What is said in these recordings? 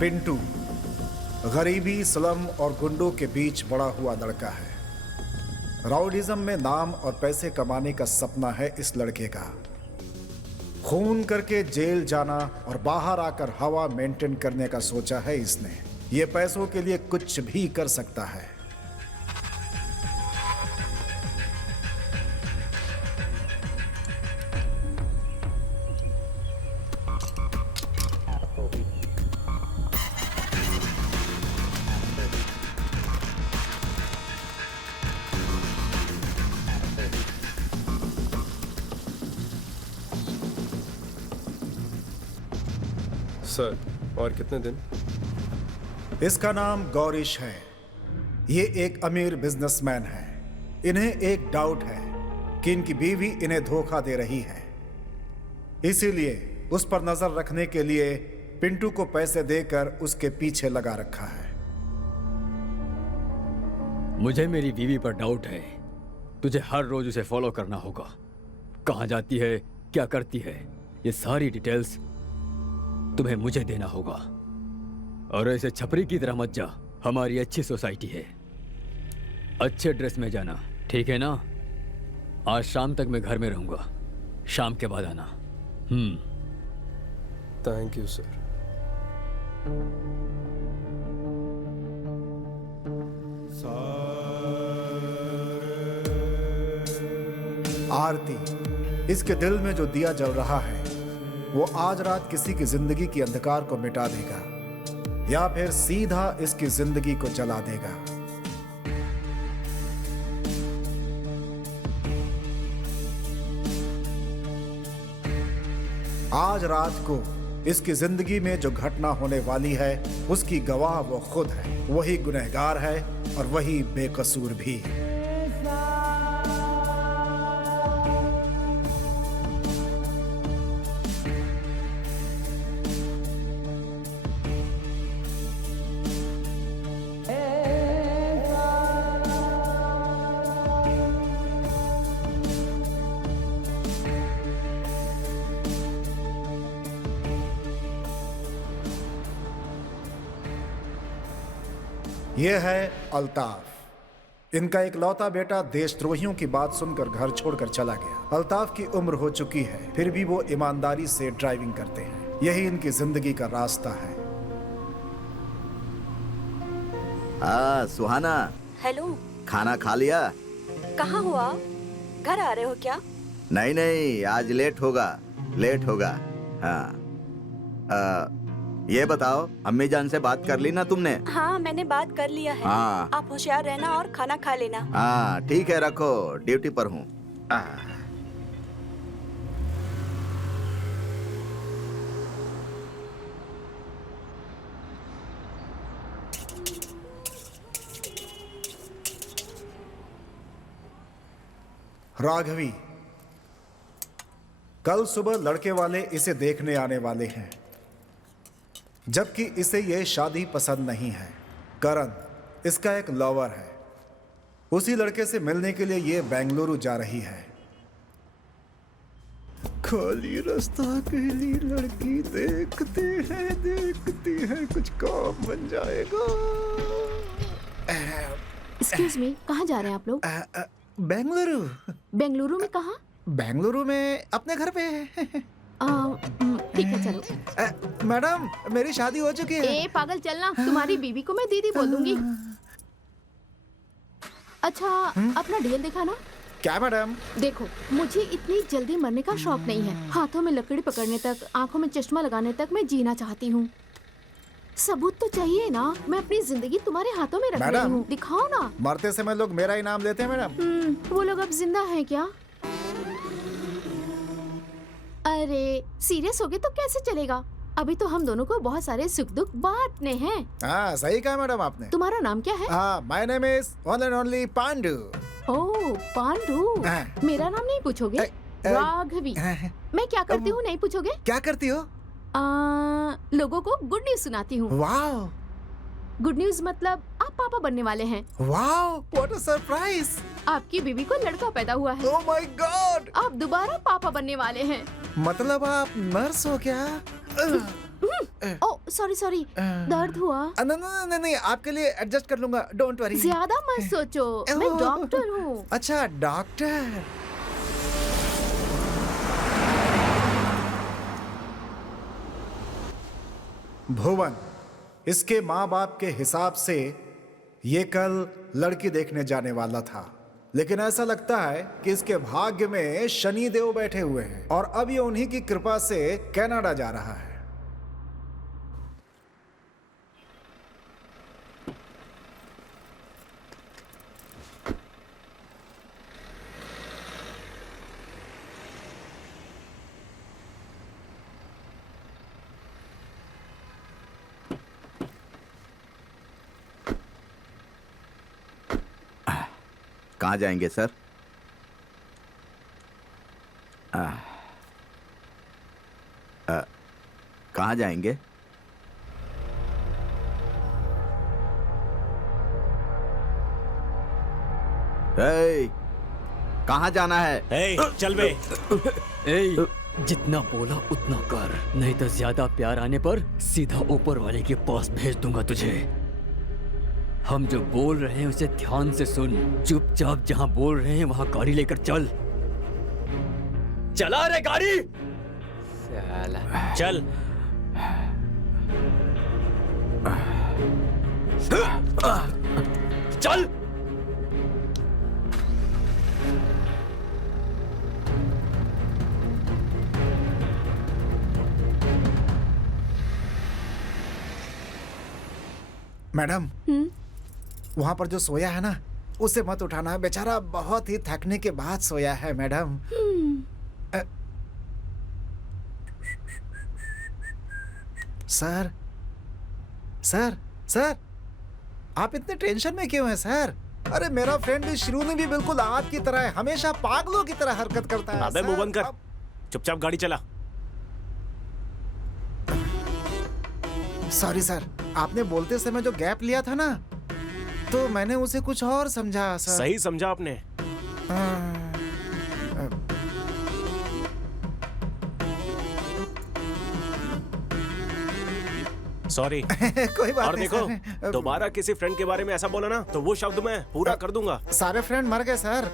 पिंटू गरीबी, स्लम और गुंडों के बीच बड़ा हुआ लड़का है। राउडिज्म में नाम और पैसे कमाने का सपना है इस लड़के का। खून करके जेल जाना और बाहर आकर हवा मेंटेन करने का सोचा है इसने। ये पैसों के लिए कुछ भी कर सकता है। सर, और कितने दिन? इसका नाम गौरीश है। ये एक अमीर बिजनेसमैन है। इन्हें एक डाउट है कि इनकी बीवी इन्हें धोखा दे रही है, इसीलिए उस पर नजर रखने के लिए पिंटू को पैसे देकर उसके पीछे लगा रखा है। मुझे मेरी बीवी पर डाउट है। तुझे हर रोज उसे फॉलो करना होगा। कहाँ जाती है, क्या करती है, ये सारी डिटेल्स तुम्हें मुझे देना होगा। और ऐसे छपरी की तरह मत जा। हमारी अच्छी सोसाइटी है। अच्छे ड्रेस में जाना, ठीक है ना? आज शाम तक मैं घर में रहूंगा। शाम के बाद आना। Thank you sir. आरती, इसके दिल में जो दिया जल रहा है वो आज रात किसी की जिंदगी की अंधकार को मिटा देगा या फिर सीधा इसकी जिंदगी को जला देगा। आज रात को इसकी जिंदगी में जो घटना होने वाली है उसकी गवाह वो खुद है। वही गुनहगार है और वही बेकसूर भी। यह है अल्ताफ। इनका एक लौता बेटा देशद्रोहियों की बात सुनकर घर छोड़कर चला गया। अल्ताफ की उम्र हो चुकी है, फिर भी वो ईमानदारी से ड्राइविंग करते हैं। यही इनकी जिंदगी का रास्ता है। सुहाना। हेलो। खाना खा लिया? कहाँ हो आप? घर आ रहे हो क्या? नहीं नहीं, आज लेट होगा। हाँ, ये बताओ, अम्मी जान से बात कर ली ना तुमने? हाँ, मैंने बात कर लिया है। हाँ। आप होशियार रहना और खाना खा लेना। हाँ ठीक है, रखो, ड्यूटी पर हूँ। राघवी, कल सुबह लड़के वाले इसे देखने आने वाले हैं, जबकि इसे यह शादी पसंद नहीं है। करण इसका एक लवर है। उसी लड़के से मिलने के लिए ये बेंगलुरु जा रही है। खाली रास्ता अकेली लड़की देखते हैं कुछ काम बन जाएगा। एक्सक्यूज मी, कहाँ जा रहे हैं आप लोग? बेंगलुरु। बेंगलुरु में कहाँ? बेंगलुरु में अपने घर पे। ठीक है, चलो। मैडम, मेरी शादी हो चुकी है। ए पागल, चलना। तुम्हारी बीवी को मैं दीदी बोल दूंगी। अच्छा, अपना डीएल दिखाना। क्या मैडम? देखो, मुझे इतनी जल्दी मरने का शौक नहीं है। हाथों में लकड़ी पकड़ने तक, आंखों में चश्मा लगाने तक मैं जीना चाहती हूँ। सबूत तो चाहिए ना। मैं अपनी जिंदगी तुम्हारे हाथों में रख रही हूँ। दिखाओ ना। मरते समय लोग मेरा इनाम लेते हैं मैडम। वो लोग अब जिंदा है क्या? अरे सीरियस हो गए तो कैसे चलेगा? अभी तो हम दोनों को बहुत सारे सुख दुख बांटने हैं। हाँ, सही कहा मैडम आपने। तुम्हारा नाम क्या है? My name is one and only Pandu. Oh, Pandu. मेरा नाम नहीं पूछोगे? राघवी। मैं क्या करती हूँ नहीं पूछोगे? क्या करती हो? लोगों को गुड न्यूज सुनाती हूँ। वाओ। गुड न्यूज मतलब आप पापा बनने वाले हैं। Wow, what a surprise. आपकी बीवी को लड़का पैदा हुआ है। Oh my God. आप दोबारा पापा बनने वाले हैं। मतलब आप नर्स हो क्या? ओ सॉरी सॉरी, दर्द हुआ? नहीं नहीं, आपके लिए एडजस्ट कर लूंगा, डोंट वरी। ज्यादा मत सोचो, मैं डॉक्टर हूँ। अच्छा डॉक्टर। भुवन, इसके माँ बाप के हिसाब से ये कल लड़की देखने जाने वाला था, लेकिन ऐसा लगता है कि इसके भाग्य में शनि देव बैठे हुए हैं और अब ये उन्हीं की कृपा से कनाडा जा रहा है। कहाँ जाएंगे सर? कहाँ जाएंगे? कहाँ जाना है? चल बे। ए, जितना बोला उतना कर, नहीं तो ज्यादा प्यार आने पर सीधा ऊपर वाले के पास भेज दूंगा तुझे। हम जो बोल रहे हैं उसे ध्यान से सुन, चुपचाप जहां बोल रहे हैं वहां गाड़ी लेकर चल। चला रे गाड़ी। चल। चल। मैडम, वहां पर जो सोया है ना, उसे मत उठाना, बेचारा बहुत ही थकने के बाद सोया है मैडम। सर सर सर, आप इतने टेंशन में क्यों हैं सर? अरे मेरा फ्रेंड भी शिरोनी भी बिल्कुल आपकी तरह है, हमेशा पागलों की तरह हरकत करता है। अबे मुंह बंद कर, चुपचाप गाड़ी चला। सॉरी सर, आपने बोलते समय जो गैप लिया था ना, तो मैंने उसे कुछ और समझा सर। सही समझा आपने। सॉरी। कोई बात और नहीं देखो, सर। दोबारा किसी फ्रेंड के बारे में ऐसा बोला ना तो वो शब्द मैं पूरा कर दूंगा। सारे फ्रेंड मर गए सर।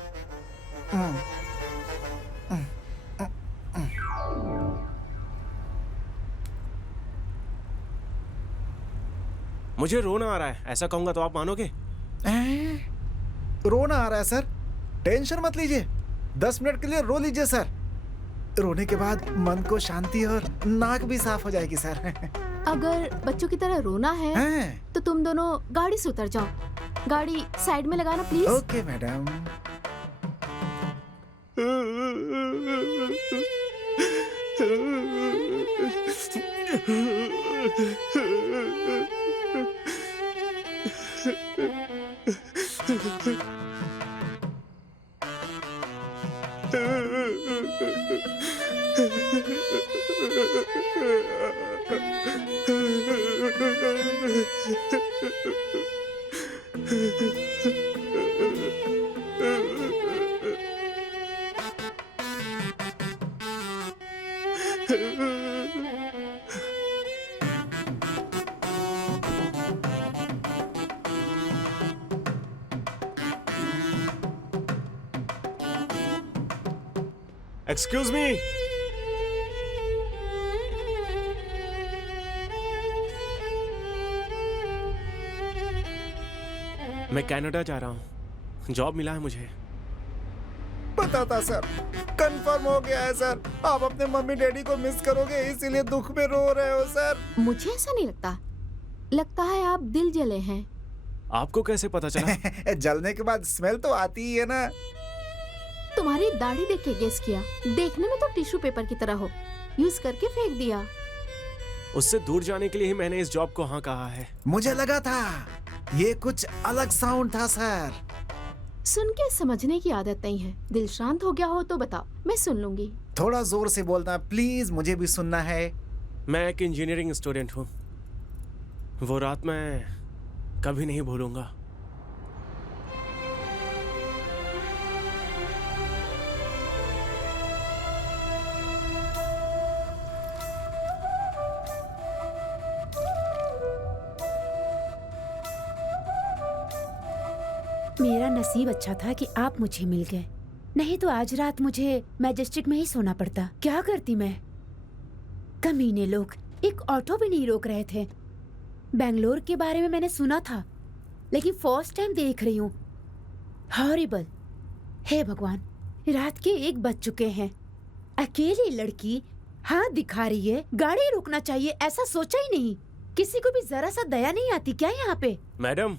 मुझे रोना आ रहा है, ऐसा कहूंगा तो आप मानोगे? रोना आ रहा है सर? टेंशन मत लीजिए, 10 मिनट के लिए रो लीजिए सर। रोने के बाद मन को शांति और नाक भी साफ हो जाएगी सर। अगर बच्चों की तरह रोना है तो तुम दोनों गाड़ी से उतर जाओ। गाड़ी साइड में लगाना please. Okay madam. Excuse me. मैं कनाडा जा रहा हूँ, जॉब मिला है मुझे। पता था सर, कंफर्म हो गया है सर। आप अपने मम्मी डैडी को मिस करोगे, इसीलिए दुख में रो रहे हो सर। मुझे ऐसा नहीं लगता, लगता है आप दिल जले हैं। आपको कैसे पता चला? जलने के बाद स्मेल तो आती ही है ना। तुम्हारी दाढ़ी देख के गेस किया, देखने में तो टिश्यू पेपर की तरह हो, यूज करके फेंक दिया। उससे दूर जाने के लिए ही मैंने इस जॉब को हाँ कहा है। मुझे लगा था ये कुछ अलग साउंड था सर। सुन के समझने की आदत नहीं है। दिल शांत हो गया हो तो बताओ, मैं सुन लूंगी। थोड़ा जोर से बोलना प्लीज, मुझे भी सुनना है। मैं एक इंजीनियरिंग स्टूडेंट हूँ, वो रात मैं कभी नहीं भूलूंगा। मेरा नसीब अच्छा था कि आप मुझे मिल गए, नहीं तो आज रात मुझे मैजेस्टिक में ही सोना पड़ता। क्या करती मैं? कमीने लोग एक ऑटो भी नहीं रोक रहे थे। बेंगलोर के बारे में मैंने सुना था, लेकिन फर्स्ट टाइम देख रही हूँ। हॉरिबल। हे भगवान, रात के 1 बज चुके हैं। अकेली लड़की हाथ दिखा रही है, गाड़ी रोकना चाहिए ऐसा सोचा ही नहीं। किसी को भी जरा सा दया नहीं आती क्या यहाँ पे? मैडम,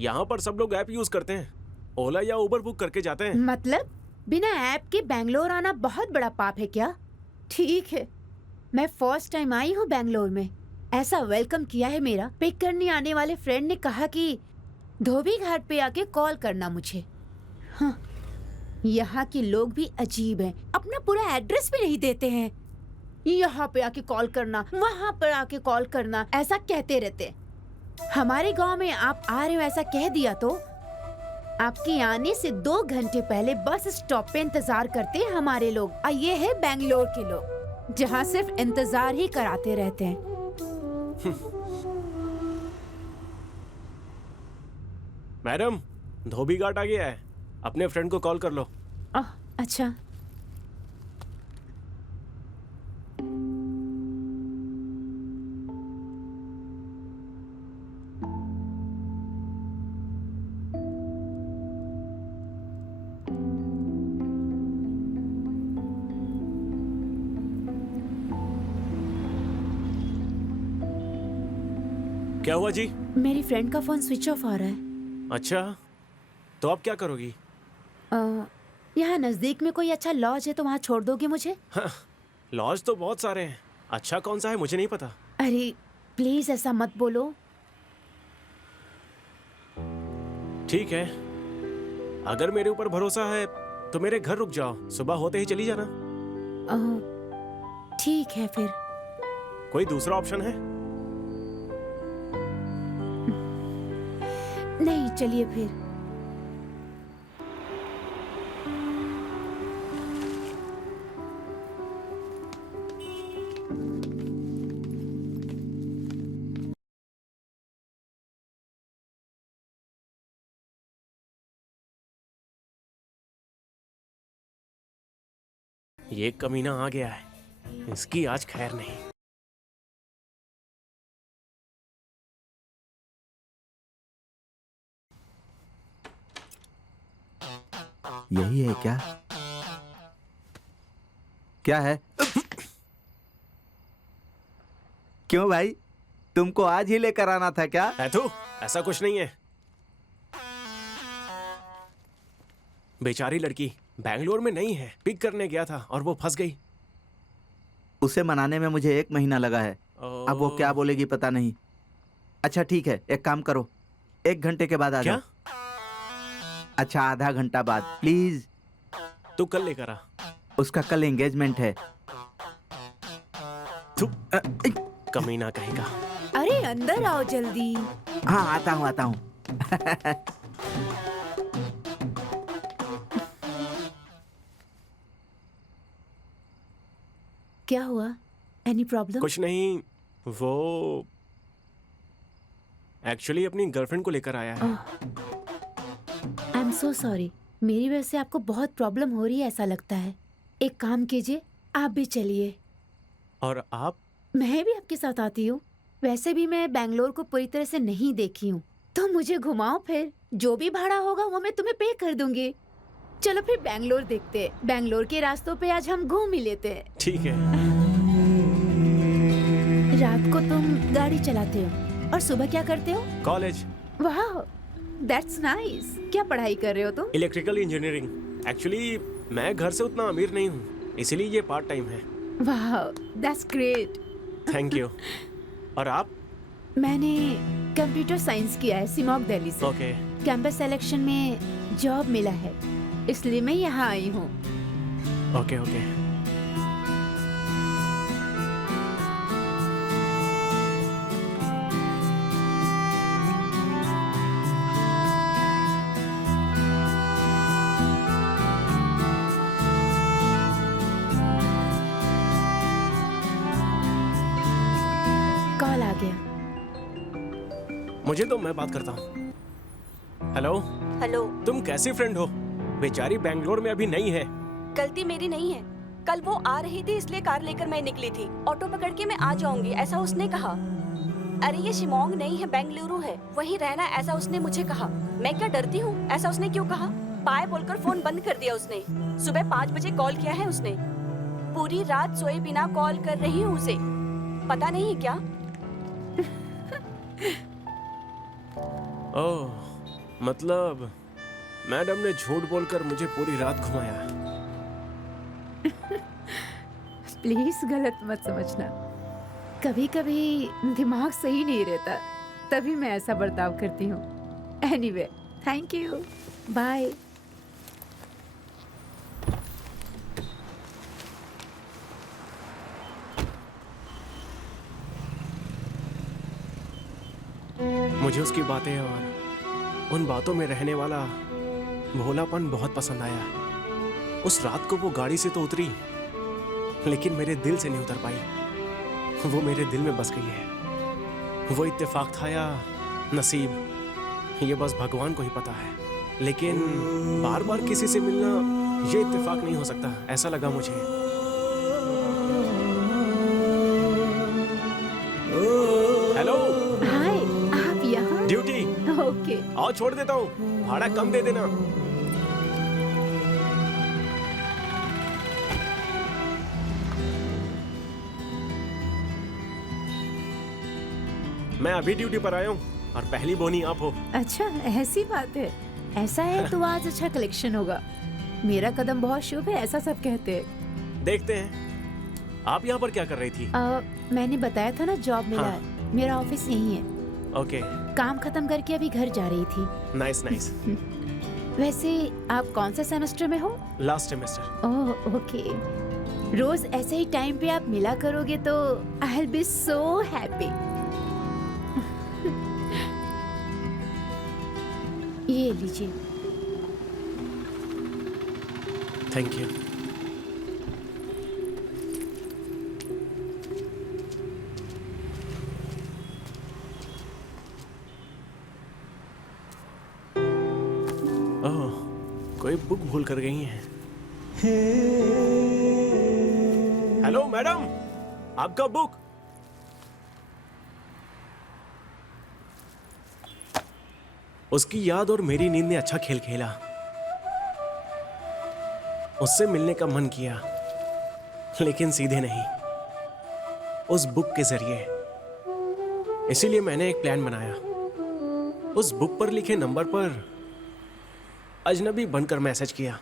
यहाँ पर सब लोग ऐप यूज करते हैं, ओला या उबर बुक करके जाते हैं। मतलब बिना ऐप के बेंगलोर आना बहुत बड़ा पाप है क्या? ठीक है, मैं फर्स्ट टाइम आई हूँ बेंगलोर में। ऐसा वेलकम किया है मेरा। पिक करने आने वाले फ्रेंड ने कहा कि धोबी घाट पे आके कॉल करना मुझे। हाँ, यहाँ के लोग भी अजीब हैं, अपना पूरा एड्रेस भी नहीं देते हैं। यहाँ पे आके कॉल करना, वहाँ पर आके कॉल करना, ऐसा कहते रहते। हमारे गांव में आप आ रहे हो ऐसा कह दिया तो आपके आने से 2 घंटे पहले बस स्टॉप पे इंतजार करते हैं हमारे लोग। और ये है बेंगलोर के लोग, जहाँ सिर्फ इंतजार ही कराते रहते हैं। मैडम, धोबी घाट आ गया है, अपने फ्रेंड को कॉल कर लो। अच्छा। क्या हुआ जी? मेरी फ्रेंड का फोन स्विच ऑफ आ रहा है। अच्छा, तो आप क्या करोगी? यहाँ नजदीक में कोई अच्छा लॉज है तो वहाँ छोड़ दोगे मुझे? लॉज तो बहुत सारे हैं, अच्छा कौन सा है मुझे नहीं पता। अरे प्लीज ऐसा मत बोलो। ठीक है, अगर मेरे ऊपर भरोसा है तो मेरे घर रुक जाओ, सुबह होते ही चली जाना। ठीक है फिर। कोई दूसरा ऑप्शन है? नहीं, चलिए फिर। ये कमीना आ गया है, इसकी आज खैर नहीं। यही है क्या? क्या है? क्यों भाई, तुमको आज ही लेकर आना था क्या? ऐथू, ऐसा कुछ नहीं है। बेचारी लड़की बैंगलोर में नहीं है, पिक करने गया था और वो फंस गई। उसे मनाने में मुझे 1 महीना लगा है। अब वो क्या बोलेगी पता नहीं। अच्छा ठीक है, एक काम करो, 1 घंटे के बाद आ जाओ। अच्छा, आधा घंटा बाद प्लीज। तू कल लेकर आ। उसका कल एंगेजमेंट है। कमीना कहेगा। अरे अंदर आओ जल्दी। हाँ, आता हूँ आता हूँ। क्या हुआ? Any problem? कुछ नहीं, वो एक्चुअली अपनी गर्लफ्रेंड को लेकर आया है। आई एम सो सॉरी, मेरी वजह से आपको बहुत प्रॉब्लम हो रही है ऐसा लगता है। एक काम कीजिए, आप भी चलिए। और आप? मैं भी आपके साथ आती हूँ। वैसे भी मैं बेंगलोर को पूरी तरह से नहीं देखी हूँ, तो मुझे घुमाओ फिर। जो भी भाड़ा होगा वो मैं तुम्हें पे कर दूंगी। चलो फिर बेंगलोर देखते हैं। बेंगलोर के रास्तों पे आज हम घूम ही लेते हैं। ठीक है। रात को तुम गाड़ी चलाते हो और सुबह क्या करते हो? कॉलेज। वाह, दैट्स नाइस। क्या पढ़ाई कर रहे हो तुम? Electrical engineering. एक्चुअली मैं घर से उतना अमीर नहीं हूँ, इसीलिए ये पार्ट टाइम है। वाह, दैट्स ग्रेट। Thank you. और आप? मैंने कंप्यूटर साइंस किया है सिमोग दिल्ली से। ओके। कैंपस सिलेक्शन में जॉब मिला है, इसलिए मैं यहाँ आई हूँ। Okay okay. कॉल आ गया। मुझे तो मैं बात करता हूँ। Hello, hello. तुम कैसी फ्रेंड हो? बेचारी बैंगलोर में अभी नहीं है। गलती मेरी नहीं है। कल वो आ रही थी इसलिए कार लेकर मैं निकली थी। ऑटो पकड़ के मैं आ जाऊंगी ऐसा उसने कहा। अरे ये शिमोंग नहीं है, बेंगलुरु है, वहीं रहना ऐसा उसने मुझे कहा। मैं क्या डरती हूँ? ऐसा उसने क्यों कहा? बाय बोलकर फोन बंद कर दिया उसने। सुबह 5 बजे कॉल किया है उसने। पूरी रात सोए बिना कॉल कर रही हूँ उसे। पता नहीं क्या। ओह, मतलब मैडम ने झूठ बोलकर मुझे पूरी रात घुमाया। प्लीज गलत मत समझना। कभी कभी दिमाग सही नहीं रहता, तभी मैं ऐसा बर्ताव करती हूँ। Anyway, thank you, bye. मुझे उसकी बातें और उन बातों में रहने वाला भोलापन बहुत पसंद आया। उस रात को वो गाड़ी से तो उतरी, लेकिन मेरे दिल से नहीं उतर पाई। वो मेरे दिल में बस गई है। वो इत्तेफाक था या नसीब, ये बस भगवान को ही पता है। लेकिन बार बार किसी से मिलना ये इत्तेफाक नहीं हो सकता, ऐसा लगा मुझे। हेलो। हाय, आप यहाँ? ड्यूटी। ओके। आओ छोड़ देता हूँ, भाड़ा कम दे देना। मैं अभी ड्यूटी पर आया हूँ और पहली बोनी आप हो। अच्छा, ऐसी बात है। ऐसा है तो आज अच्छा कलेक्शन होगा। मेरा कदम बहुत शुभ है, ऐसा सब कहते हैं। देखते हैं। आप यहाँ पर क्या कर रही थी? मैंने बताया था ना, जॉब मिला हाँ। है। मेरा ऑफिस यही है। ओके। काम खत्म करके अभी घर जा रही थी। Nice nice. वैसे आप कौन सा सेमेस्टर में हो? Last semester. Oh okay. रोज ऐसे ही टाइम पे आप मिला करोगे तो I will be so happy. ये लीजिए। Thank you. ओह, कोई बुक भूल कर गई हैं। हेलो मैडम, आपका बुक। उसकी याद और मेरी नींद ने अच्छा खेल खेला। उससे मिलने का मन किया, लेकिन सीधे नहीं, उस बुक के जरिए। इसीलिए मैंने एक प्लान बनाया। उस बुक पर लिखे नंबर पर अजनबी बनकर मैसेज किया।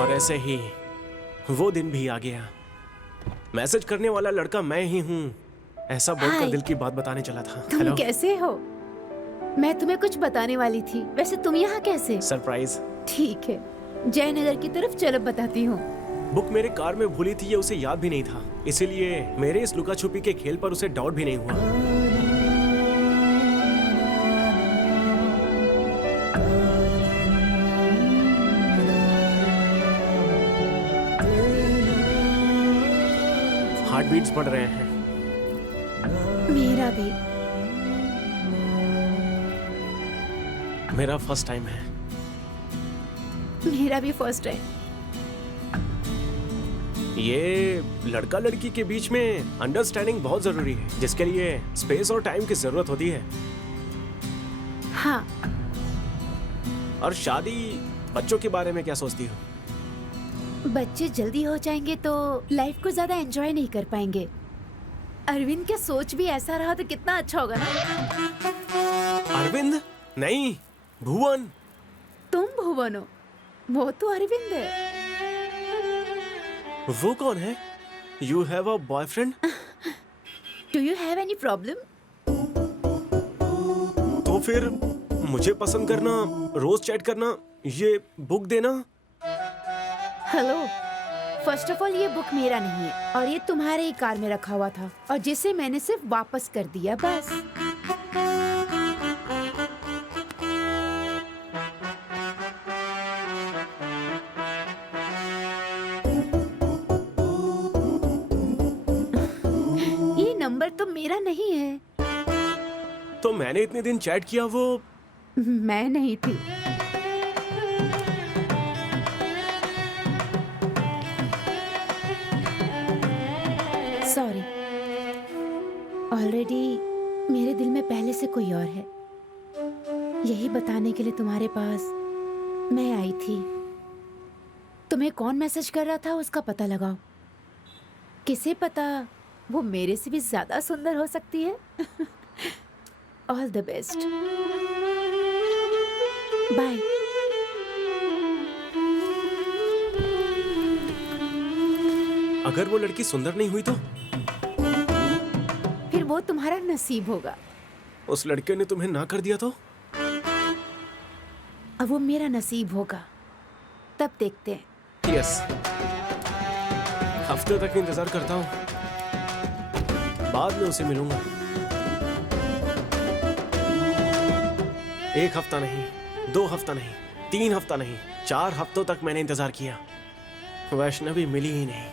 और ऐसे ही वो दिन भी आ गया। मैसेज करने वाला लड़का मैं ही हूँ, ऐसा बोलकर हाय। दिल की बात बताने चला था। तुम हेलो। कैसे हो? मैं तुम्हें कुछ बताने वाली थी। वैसे तुम यहाँ कैसे? सरप्राइज। ठीक है, जयनगर की तरफ चलो, बताती हूँ। बुक मेरे कार में भूली थी, ये उसे याद भी नहीं था। इसीलिए मेरे इस लुका छुपी के खेल पर उसे डाउट भी नहीं हुआ। हार्ट बीट्स बढ़ रहे हैं। मेरा भी। मेरा फर्स्ट टाइम है। मेरा भी फर्स्ट टाइम। ये लड़का लड़की के बीच में अंडरस्टैंडिंग बहुत जरूरी है, जिसके लिए स्पेस और टाइम की जरूरत होती है। हाँ, और शादी, बच्चों के बारे में क्या सोचती हो? बच्चे जल्दी हो जाएंगे तो लाइफ को ज्यादा एंजॉय नहीं कर पाएंगे। अरविंद का सोच भी ऐसा रहा तो कितना अच्छा होगा ना। अरविंद नहीं, भुवन। तुम भुवन हो, वो तो अरविंद है। वो कौन है? You have a boyfriend? Do you have any problem? तो फिर मुझे पसंद करना, रोज चैट करना, ये बुक देना। हेलो, फर्स्ट ऑफ ऑल ये बुक मेरा नहीं है और ये तुम्हारे ही कार में रखा हुआ था और जिसे मैंने सिर्फ वापस कर दिया बस। ये नंबर तो मेरा नहीं है। तो मैंने इतने दिन चैट किया, वो मैं नहीं थी। सॉरी, ऑलरेडी मेरे दिल में पहले से कोई और है। यही बताने के लिए तुम्हारे पास मैं आई थी। तुम्हें कौन मैसेज कर रहा था उसका पता लगाओ। किसे पता वो मेरे से भी ज्यादा सुंदर हो सकती है। All the best, bye. अगर वो लड़की सुंदर नहीं हुई तो? फिर वो तुम्हारा नसीब होगा। उस लड़के ने तुम्हें ना कर दिया तो? अब वो मेरा नसीब होगा, तब देखते हैं। यस, हफ्ते तक इंतजार करता हूँ, बाद में उसे मिलूंगा। 1 हफ्ता नहीं, 2 हफ्ता नहीं, 3 हफ्ता नहीं, 4 हफ्तों तक मैंने इंतजार किया, वैष्णवी मिली ही नहीं।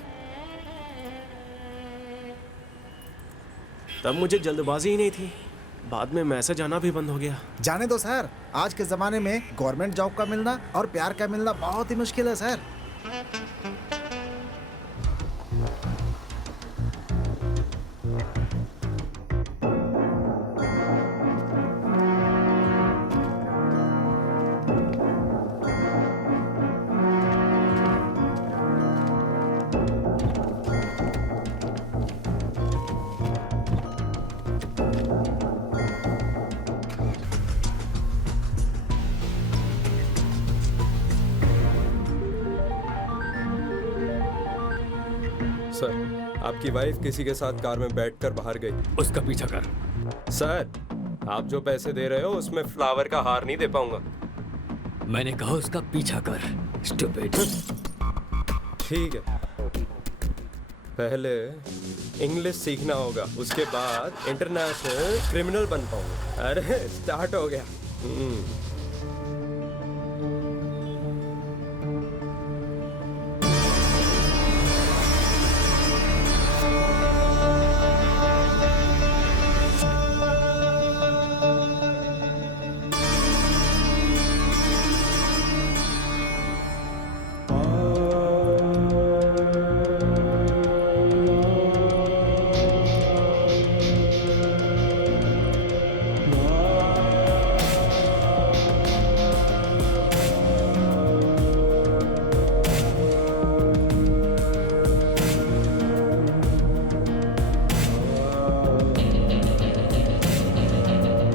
तब मुझे जल्दबाजी ही नहीं थी, बाद में मैसेज आना भी बंद हो गया। जाने दो सर, आज के जमाने में गवर्नमेंट जॉब का मिलना और प्यार का मिलना बहुत ही मुश्किल है सर। सर, आपकी वाइफ किसी के साथ कार में बैठकर बाहर गई। उसका पीछा कर। सर, आप जो पैसे दे रहे हो उसमें फ्लावर का हार नहीं दे पाऊंगा। मैंने कहा उसका पीछा कर, स्टूपिड। ठीक है, पहले इंग्लिश सीखना होगा, उसके बाद इंटरनेशनल क्रिमिनल बन पाऊंगा। अरे स्टार्ट हो गया।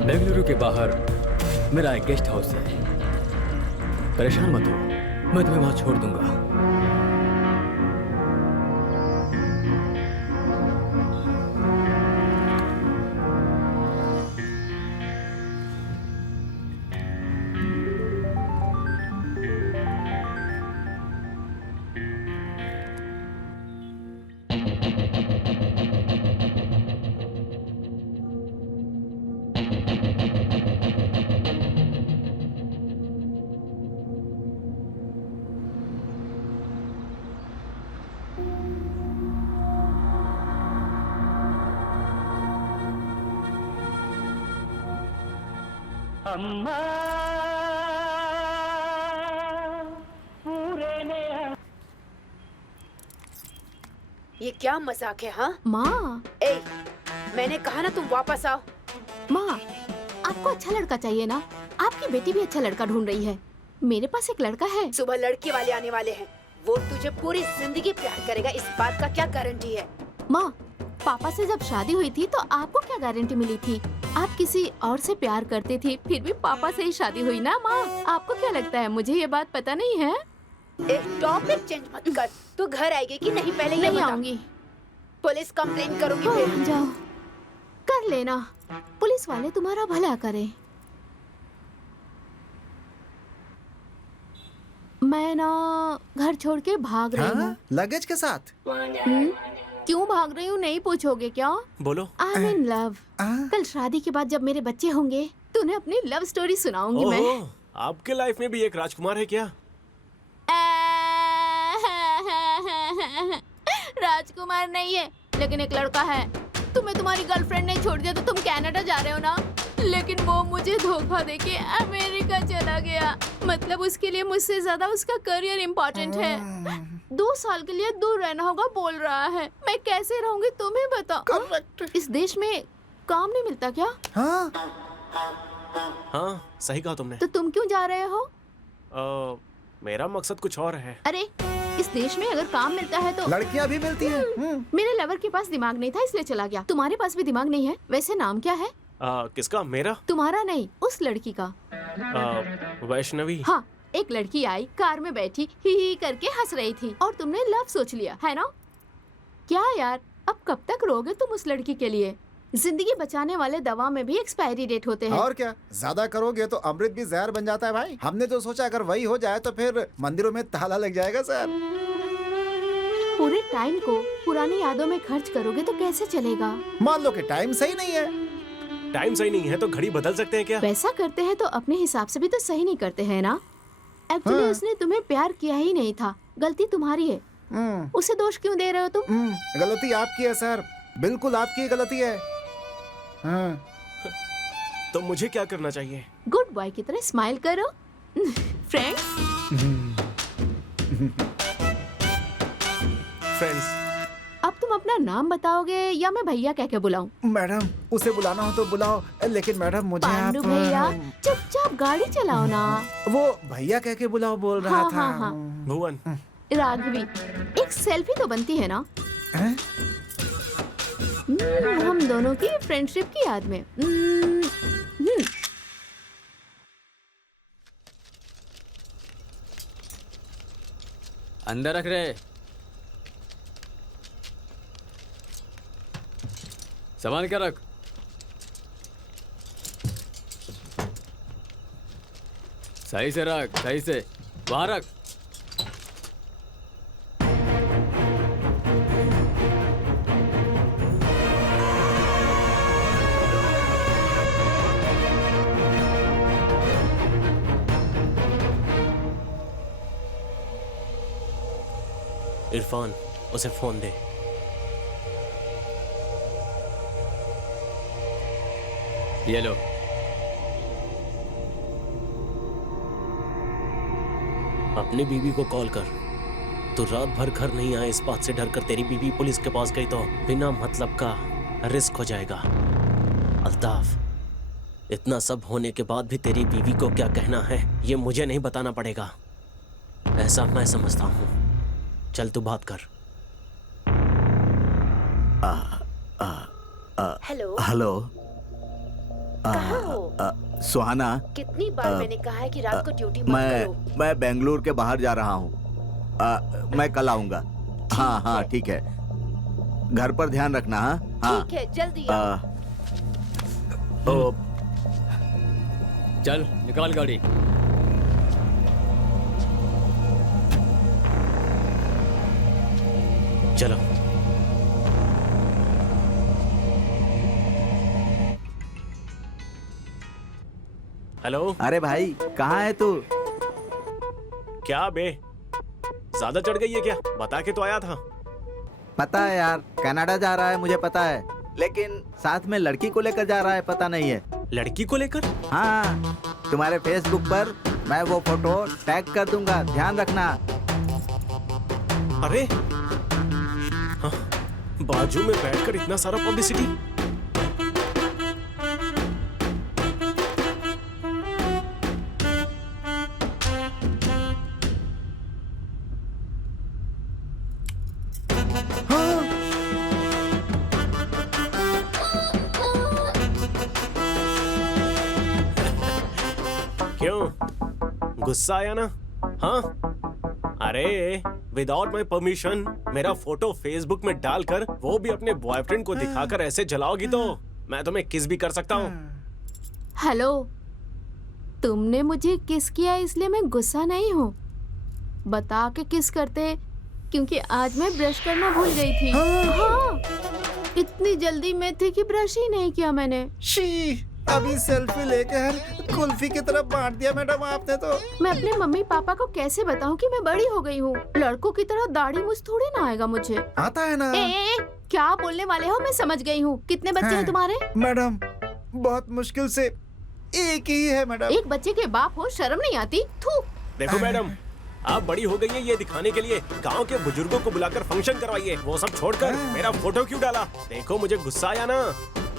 बेंगलुरु के बाहर मेरा एक गेस्ट हाउस है। परेशान मत हो, मैं तुम्हें वहां छोड़ दूंगा। ये क्या मजाक है? हाँ माँ, ए, मैंने कहा ना तुम वापस आओ। माँ, आपको अच्छा लड़का चाहिए ना? आपकी बेटी भी अच्छा लड़का ढूंढ रही है। मेरे पास एक लड़का है। सुबह लड़के वाले आने वाले हैं, वो तुझे पूरी जिंदगी प्यार करेगा, इस बात का क्या गारंटी है? माँ, पापा से जब शादी हुई थी तो आपको क्या गारंटी मिली थी? आप किसी और से प्यार करती थी, फिर भी पापा से ही शादी हुई ना माँ। आपको क्या लगता है मुझे ये बात पता नहीं है? एक टॉपिक चेंज मत कर। तू घर आएगी कि नहीं पहले ये नहीं बता। आऊंगी। पुलिस कंप्लेन करूंगी हाँ, फिर। जाओ कर लेना, पुलिस वाले तुम्हारा भला करें। मैं ना घर छोड़ के भाग रही हूँ। लगेज के साथ? क्यों भाग रही हूँ नहीं पूछोगे क्या? बोलो। I am in love. कल शादी के बाद जब मेरे बच्चे होंगे तो उन्हें अपनी लव स्टोरी सुनाऊंगी मैं। ओहो, आपके लाइफ में भी एक राजकुमार है क्या? राजकुमार नहीं है, लेकिन एक लड़का है। तुम्हें तुम्हारी गर्लफ्रेंड ने छोड़ दिया तो तुम कनाडा जा रहे हो ना, लेकिन वो मुझे धोखा देके अमेरिका चला गया। मतलब उसके लिए मुझसे ज्यादा उसका करियर इम्पोर्टेंट है। 2 साल के लिए दूर रहना होगा बोल रहा है। मैं कैसे रहूंगी तुम्हें बताओ। करेक्ट। इस देश में काम नहीं मिलता क्या? हाँ, सही कहा तुमने। तो तुम क्यों जा रहे हो? मेरा मकसद कुछ और है। अरे इस देश में अगर काम मिलता है तो लड़कियां भी मिलती हैं। मेरे लवर के पास दिमाग नहीं था इसलिए चला गया। तुम्हारे पास भी दिमाग नहीं है? वैसे नाम क्या है? किसका? मेरा? तुम्हारा नहीं, उस लड़की का। वैष्णवी। हाँ, एक लड़की आई, कार में बैठी ही करके हंस रही थी और तुमने लव सोच लिया है ना? क्या यार, अब कब तक रोगे तुम उस लड़की के लिए? जिंदगी बचाने वाले दवा में भी एक्सपायरी डेट होते हैं। और क्या, ज्यादा करोगे तो अमृत भी जहर बन जाता है भाई। हमने तो सोचा अगर वही हो जाए तो फिर मंदिरों में ताला लग जाएगा सर। पूरे टाइम को पुरानी यादों में खर्च करोगे तो कैसे चलेगा? मान लो कि टाइम सही नहीं है। टाइम सही नहीं है तो घड़ी बदल सकते हैं क्या? वैसा करते हैं तो अपने हिसाब से भी तो सही नहीं करते हैं ना। एक्चुअली उसने तुम्हें प्यार किया ही नहीं था, गलती तुम्हारी है। उसे दोष क्यों दे रहे हो तुम? गलती आपकी है सर, बिल्कुल आपकी गलती है। तो मुझे क्या करना चाहिए? गुड बॉय की तरह स्माइल करो। फ्रेंड्स। फ्रेंड्स। अब तुम अपना नाम बताओगे या मैं भैया कह के बुलाऊं? मैडम, उसे बुलाना हो तो बुलाओ, लेकिन मैडम मुझे आप पांडु भैया चुपचाप गाड़ी चलाओ ना। वो भैया कह के बुलाओ बोल रहा हाँ, था। हाँ, हाँ। भुवन। राघवी, एक सेल्फी तो बनती है ना? हैं? हम दोनों की फ्रेंडशिप की याद में। अंदर रख रहे। सामान क्या रख। सही से रख, सही से वहां रख। इरफान, उसे फोन दे। ये लो। अपनी बीवी को कॉल कर। तू रात भर घर नहीं आए इस बात से डर कर तेरी बीवी पुलिस के पास गई तो बिना मतलब का रिस्क हो जाएगा। अल्ताफ, इतना सब होने के बाद भी तेरी बीवी को क्या कहना है ये मुझे नहीं बताना पड़ेगा, ऐसा मैं समझता हूँ। चल तू बात कर। हेलो। हेलो। कहाँ हो? सुहाना, कितनी बार मैंने कहा है कि रात को ड्यूटी मत करो। मैं बेंगलुरु के बाहर जा रहा हूँ। मैं कल आऊंगा। हाँ हाँ ठीक है। घर पर ध्यान रखना। हाँ ठीक है, जल्दी आओ। चल निकाल गाड़ी। चलो। हेलो। अरे भाई कहाँ है तू? क्या बे, ज्यादा चढ़ गई है क्या? बता के तो आया था। पता है यार, कनाडा जा रहा है मुझे पता है, लेकिन साथ में लड़की को लेकर जा रहा है पता नहीं है। लड़की को लेकर? हाँ, तुम्हारे फेसबुक पर मैं वो फोटो टैग कर दूंगा, ध्यान रखना। अरे हाँ, बाजू में बैठकर इतना सारा पब्लिसिटी। गुस्सा आया ना? हाँ, अरे विदाउट माई परमिशन मेरा फोटो फेसबुक में डालकर वो भी अपने बॉयफ्रेंड को दिखाकर ऐसे जलाओगी तो मैं तुम्हें किस भी कर सकता हूँ। हेलो, तुमने मुझे किस किया इसलिए मैं गुस्सा नहीं हूँ। बता के किस करते, क्योंकि आज मैं ब्रश करना भूल गई थी। हाँ, इतनी जल्दी में थी कि ब्रश ही नहीं किया मैंने। शी, अभी सेल्फी लेकर कुल्फी की तरफ बांट दिया मैडम आपने तो। मैं अपने मम्मी पापा को कैसे बताऊं कि मैं बड़ी हो गई हूँ? लड़कों की तरह दाढ़ी मूछ थोड़ी ना आएगा मुझे। आता है ना। ए, क्या बोलने वाले हो? मैं समझ गई हूँ। कितने बच्चे हैं तुम्हारे? मैडम बहुत मुश्किल से एक ही है मैडम। एक बच्चे के बाप हो, शर्म नहीं आती? थू। देखो मैडम, आप बड़ी हो गई हैं ये दिखाने के लिए गांव के बुजुर्गों को बुलाकर फंक्शन करवाइए। वो सब छोड़कर मेरा फोटो क्यों डाला? देखो मुझे गुस्सा आया ना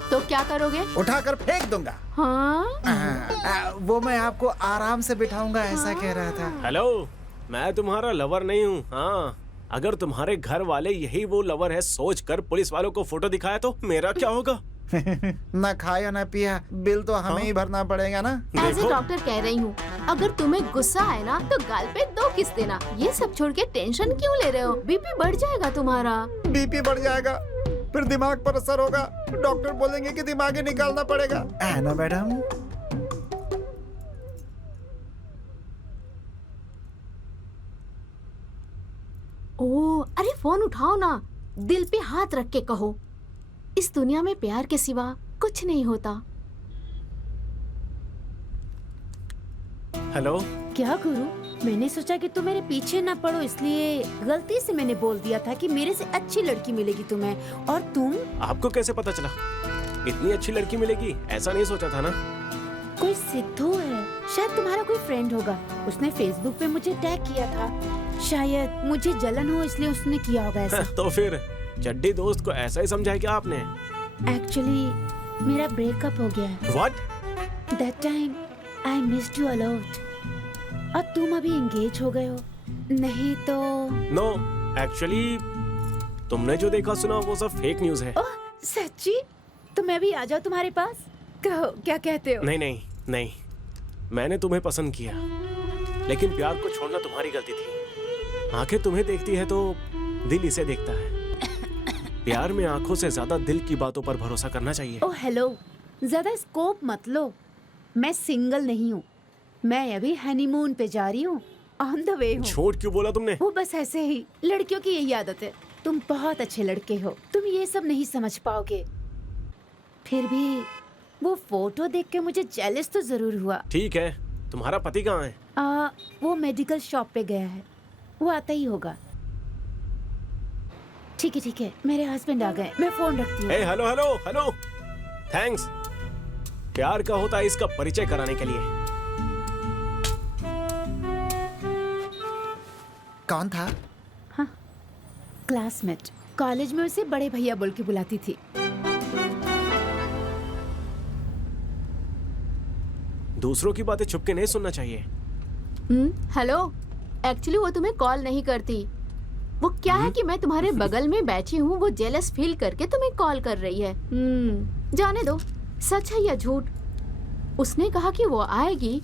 तो क्या करोगे? उठाकर फेंक दूंगा। हाँ? वो मैं आपको आराम से बिठाऊंगा ऐसा कह रहा था। हेलो, मैं तुम्हारा लवर नहीं हूँ। हाँ, अगर तुम्हारे घर वाले यही वो लवर है सोचकर पुलिस वालों को फोटो दिखाया तो मेरा क्या होगा? ना खाया ना पिया, बिल तो हमें ही भरना पड़ेगा ना। एज ए डॉक्टर कह रही हूँ, अगर तुम्हें गुस्सा आए ना तो गाल पे 2 किस देना। ये सब छोड़ के टेंशन क्यों ले रहे हो? बीपी बढ़ जाएगा तुम्हारा। बीपी बढ़ जाएगा, फिर दिमाग पर असर होगा। डॉक्टर बोलेंगे कि दिमाग ही निकालना पड़ेगा, है ना मैडम? ओह, अरे फोन उठाओ ना, दिल पे हाथ रख के कहो, इस दुनिया में प्यार के सिवा कुछ नहीं होता। हेलो, क्या गुरु, मैंने सोचा कि तुम मेरे पीछे ना पड़ो, इसलिए गलती से मैंने बोल दिया था कि मेरे से अच्छी लड़की मिलेगी तुम्हें। और तुम? आपको कैसे पता चला इतनी अच्छी लड़की मिलेगी? ऐसा नहीं सोचा था ना। कोई सिद्धू है, शायद तुम्हारा कोई फ्रेंड होगा। उसने फेसबुक पे मुझे टैग किया था। शायद मुझे जलन हो इसलिए उसने किया होगा ऐसा। तो फिर चड्डी दोस्त को ऐसा ही समझाया क्या आपने? एक्चुअली मेरा ब्रेकअप हो गया है। What? That time I missed you a lot। और तुम अभी एंगेज हो गए हो। नहीं तो? No, actually तुमने जो देखा सुना वो सब फेक न्यूज है। ओह सच्ची? तो मैं भी आ जाऊँ तुम्हारे पास? कहो, क्या कहते हो? नहीं नहीं नहीं, मैंने तुम्हें पसंद किया, लेकिन प्यार को छोड़ना तुम्हारी गलती थी। आंखें तुम्हें देखती है तो दिल इसे देखता है। प्यार में आंखों से ज्यादा दिल की बातों पर भरोसा करना चाहिए। ओह हेलो, ज्यादा स्कोप मत लो। मैं सिंगल नहीं हूँ, मैं अभी हनीमून पे जा रही हूँ, ऑन द वे हूँ। छोड़ क्यों बोला तुमने? वो बस ऐसे ही, लड़कियों की यही आदत है। तुम बहुत अच्छे लड़के हो, तुम ये सब नहीं समझ पाओगे। फिर भी वो फोटो देख के मुझे जेलस तो जरूर हुआ। ठीक है, तुम्हारा पति कहाँ है? वो मेडिकल शॉप पे गया है, वो आता ही होगा। ठीक है, मेरे हस्बैंड आ गए, मैं फोन रखती हूँ। Hello hello hello, thanks. प्यार का होता है इसका परिचय कराने के लिए। कौन था? हाँ, क्लासमेट। कॉलेज में उसे बड़े भैया बोल के बुलाती थी। दूसरों की बातें छुप के नहीं सुनना चाहिए। हेलो, एक्चुअली वो तुम्हें कॉल नहीं करती। वो क्या है कि मैं तुम्हारे बगल में बैठी हूँ, वो जेलस फील करके तुम्हें कॉल कर रही है। जाने दो, सच है या झूठ। उसने कहा कि वो आएगी,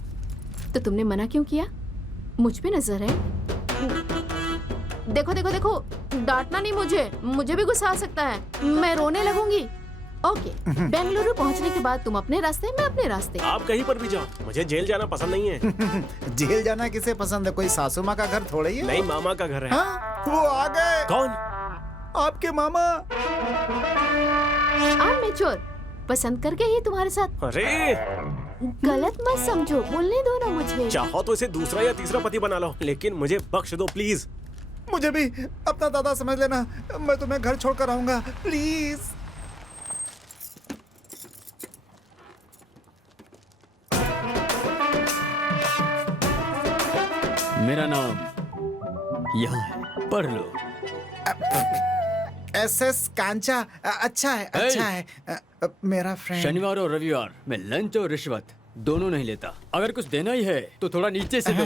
तो तुमने मना क्यों किया? मुझ पे नजर है। देखो देखो देखो, डांटना नहीं मुझे भी गुस्सा आ सकता है, मैं रोने लगूंगी। ओके, बेंगलुरु पहुंचने के बाद तुम अपने रास्ते, मैं अपने रास्ते। आप कहीं पर भी जाओ, मुझे जेल जाना पसंद नहीं है। जेल जाना किसे पसंद है? कोई सासू माँ का घर थोड़ा ही है। नहीं, मामा का घर है। हाँ, वो आ गए। कौन? आपके मामा। आप मैच्योर, पसंद करके ही तुम्हारे साथ। अरे गलत मत समझो, बोलने दो ना मुझे। चाहो तो इसे दूसरा या तीसरा पति बना लो, लेकिन मुझे बख्श दो प्लीज। मुझे भी अपना दादा समझ लेना, मैं तुम्हें घर छोड़कर आऊंगा, प्लीज। मेरा नाम यहाँ है, पढ़ लो। SS कांचा। अच्छा है, अच्छा है। मेरा फ्रेंड। शनिवार और रविवार मैं लंच और रिश्वत दोनों नहीं लेता। अगर कुछ देना ही है तो थोड़ा नीचे से दो।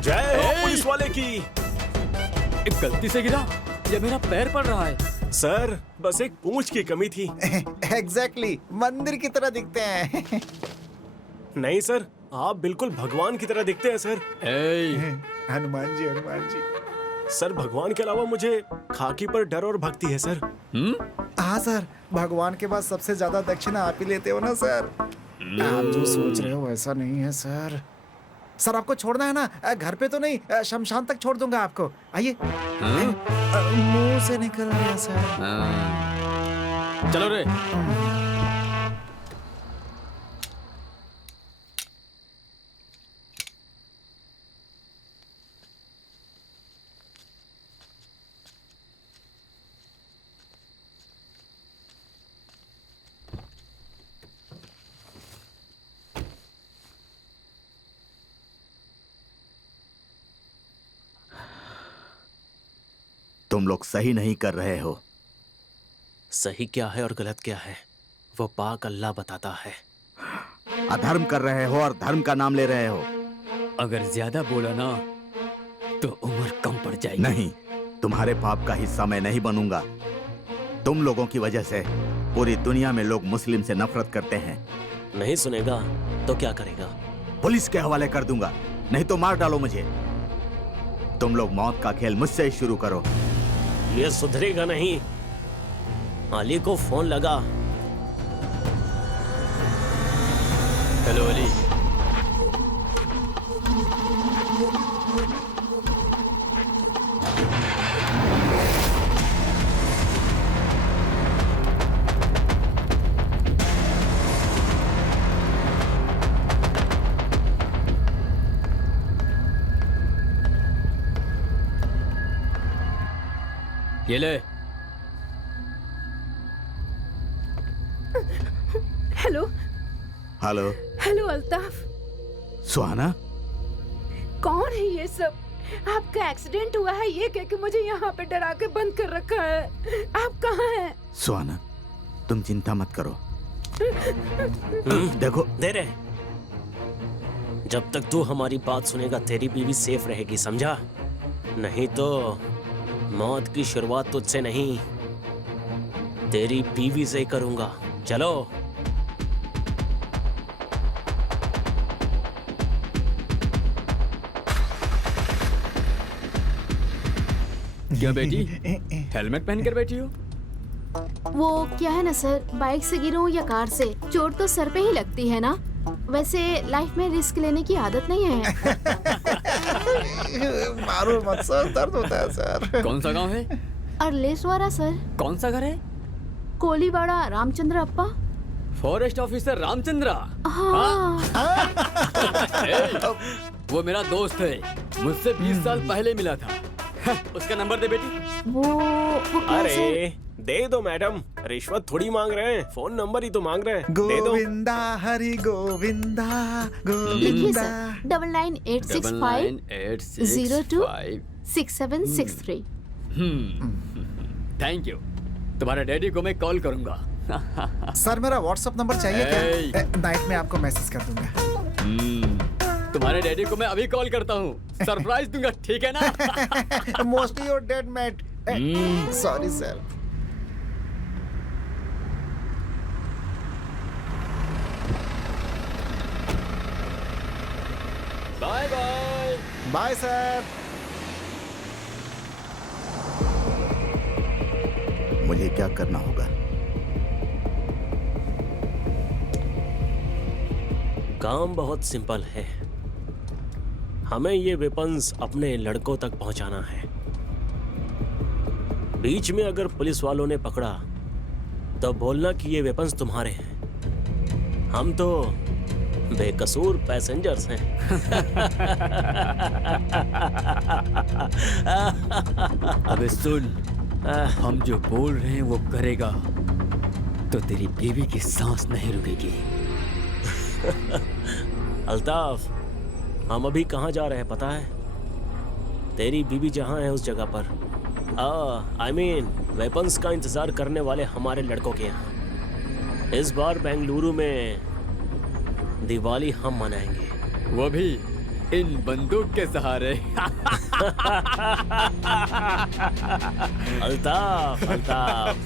जय हो पुलिस वाले की। एक गलती से गिरा या मेरा पैर पड़ रहा है? सर, बस एक पूंछ की कमी थी। एग्जैक्टली, मंदिर की तरह दिखते हैं। नहीं सर, आप बिल्कुल भगवान की तरह दिखते हैं सर। ए, हनुमान जी, हनुमान जी। सर भगवान के अलावा मुझे खाकी पर डर और भक्ति है सर। हाँ सर, भगवान के बाद सबसे ज्यादा दक्षिणा आप ही लेते हो ना सर। आप जो सोच रहे हो वैसा नहीं है सर। सर आपको छोड़ना है ना, घर पे तो नहीं, शमशान तक छोड़ दूंगा आपको। आइए। मुंह से निकल गया सर। चलो रे। तुम लोग सही नहीं कर रहे हो। सही क्या है और गलत क्या है वो पाक अल्लाह बताता है। अधर्म कर रहे हो और धर्म का नाम ले रहे हो। अगर ज्यादा बोला ना तो उम्र कम पड़ जाएगी। नहीं, तुम्हारे पाप का हिस्सा मैं नहीं बनूंगा। तुम लोगों की वजह से पूरी दुनिया में लोग मुस्लिम से नफरत करते हैं। नहीं सुनेगा तो क्या करेगा? पुलिस के हवाले कर दूंगा, नहीं तो मार डालो मुझे। तुम लोग मौत का खेल मुझसे ही शुरू करो। ये सुधरेगा नहीं। अली को फोन लगा। हेलो अली। ये ले। Hello hello. हेलो अल्ताफ। सुहाना, कौन है ये सब? आपका एक्सीडेंट हुआ है ये कह के मुझे यहाँ पे डरा के बंद कर रखा है। आप कहाँ हैं? सुहाना, तुम चिंता मत करो। देखो, दे रहे। जब तक तू हमारी बात सुनेगा तेरी बीवी सेफ रहेगी, समझा? नहीं तो मौत की शुरुआत तुझसे नहीं तेरी बीवी से ही करूंगा। चलो। क्या बेटी, हेलमेट पहन कर बैठी हो? वो क्या है ना सर, बाइक से गिरूं या कार से, चोट तो सर पे ही लगती है ना। वैसे लाइफ में रिस्क लेने की आदत नहीं है। मारो मत सर, दर्द होता है सर। कौन सा गांव है? अरलेसवारा सर। कौन सा घर है? कोलीवाड़ा रामचंद्र अप्पा। Forest officer Ramachandra. हाँ। वो मेरा दोस्त है, मुझसे 20 साल पहले मिला था। उसका नंबर दे बेटी। वो क्या अरे सर? दे दो मैडम, रिश्वत थोड़ी मांग रहे हैं, फोन नंबर ही तो मांग रहे हैं। दे दो। गोविंदा हरि गोविंदा लिखिए गोविंदा। सर, 99865026 6763। Thank you. तुम्हारे डैडी को मैं कॉल करूंगा। सर मेरा व्हाट्सएप नंबर चाहिए Hey. क्या? नाइट में आपको मैसेज कर दूंगा। तुम्हारे डैडी को मैं अभी कॉल करता हूँ, सरप्राइज दूंगा, ठीक है ना? Mostly your dead mate. Sorry sir. Bye bye. Bye sir. मुझे क्या करना होगा? काम बहुत सिंपल है। हमें ये वेपन्स अपने लड़कों तक पहुंचाना है। बीच में अगर पुलिस वालों ने पकड़ा तो बोलना कि ये वेपन्स तुम्हारे हैं। हम तो बेकसूर पैसेंजर्स हैं। अबे सुन, हम जो बोल रहे हैं वो करेगा तो तेरी बीवी की सांस नहीं रुकेगी। अल्ताफ, हम अभी कहाँ जा रहे हैं पता है? तेरी बीवी जहाँ है उस जगह पर। आई मीन वेपन्स का इंतजार करने वाले हमारे लड़कों के यहाँ। इस बार बेंगलुरु में दिवाली हम मनाएंगे, वो भी इन बंदूक के सहारे। अल्ताफ, अल्ताफ।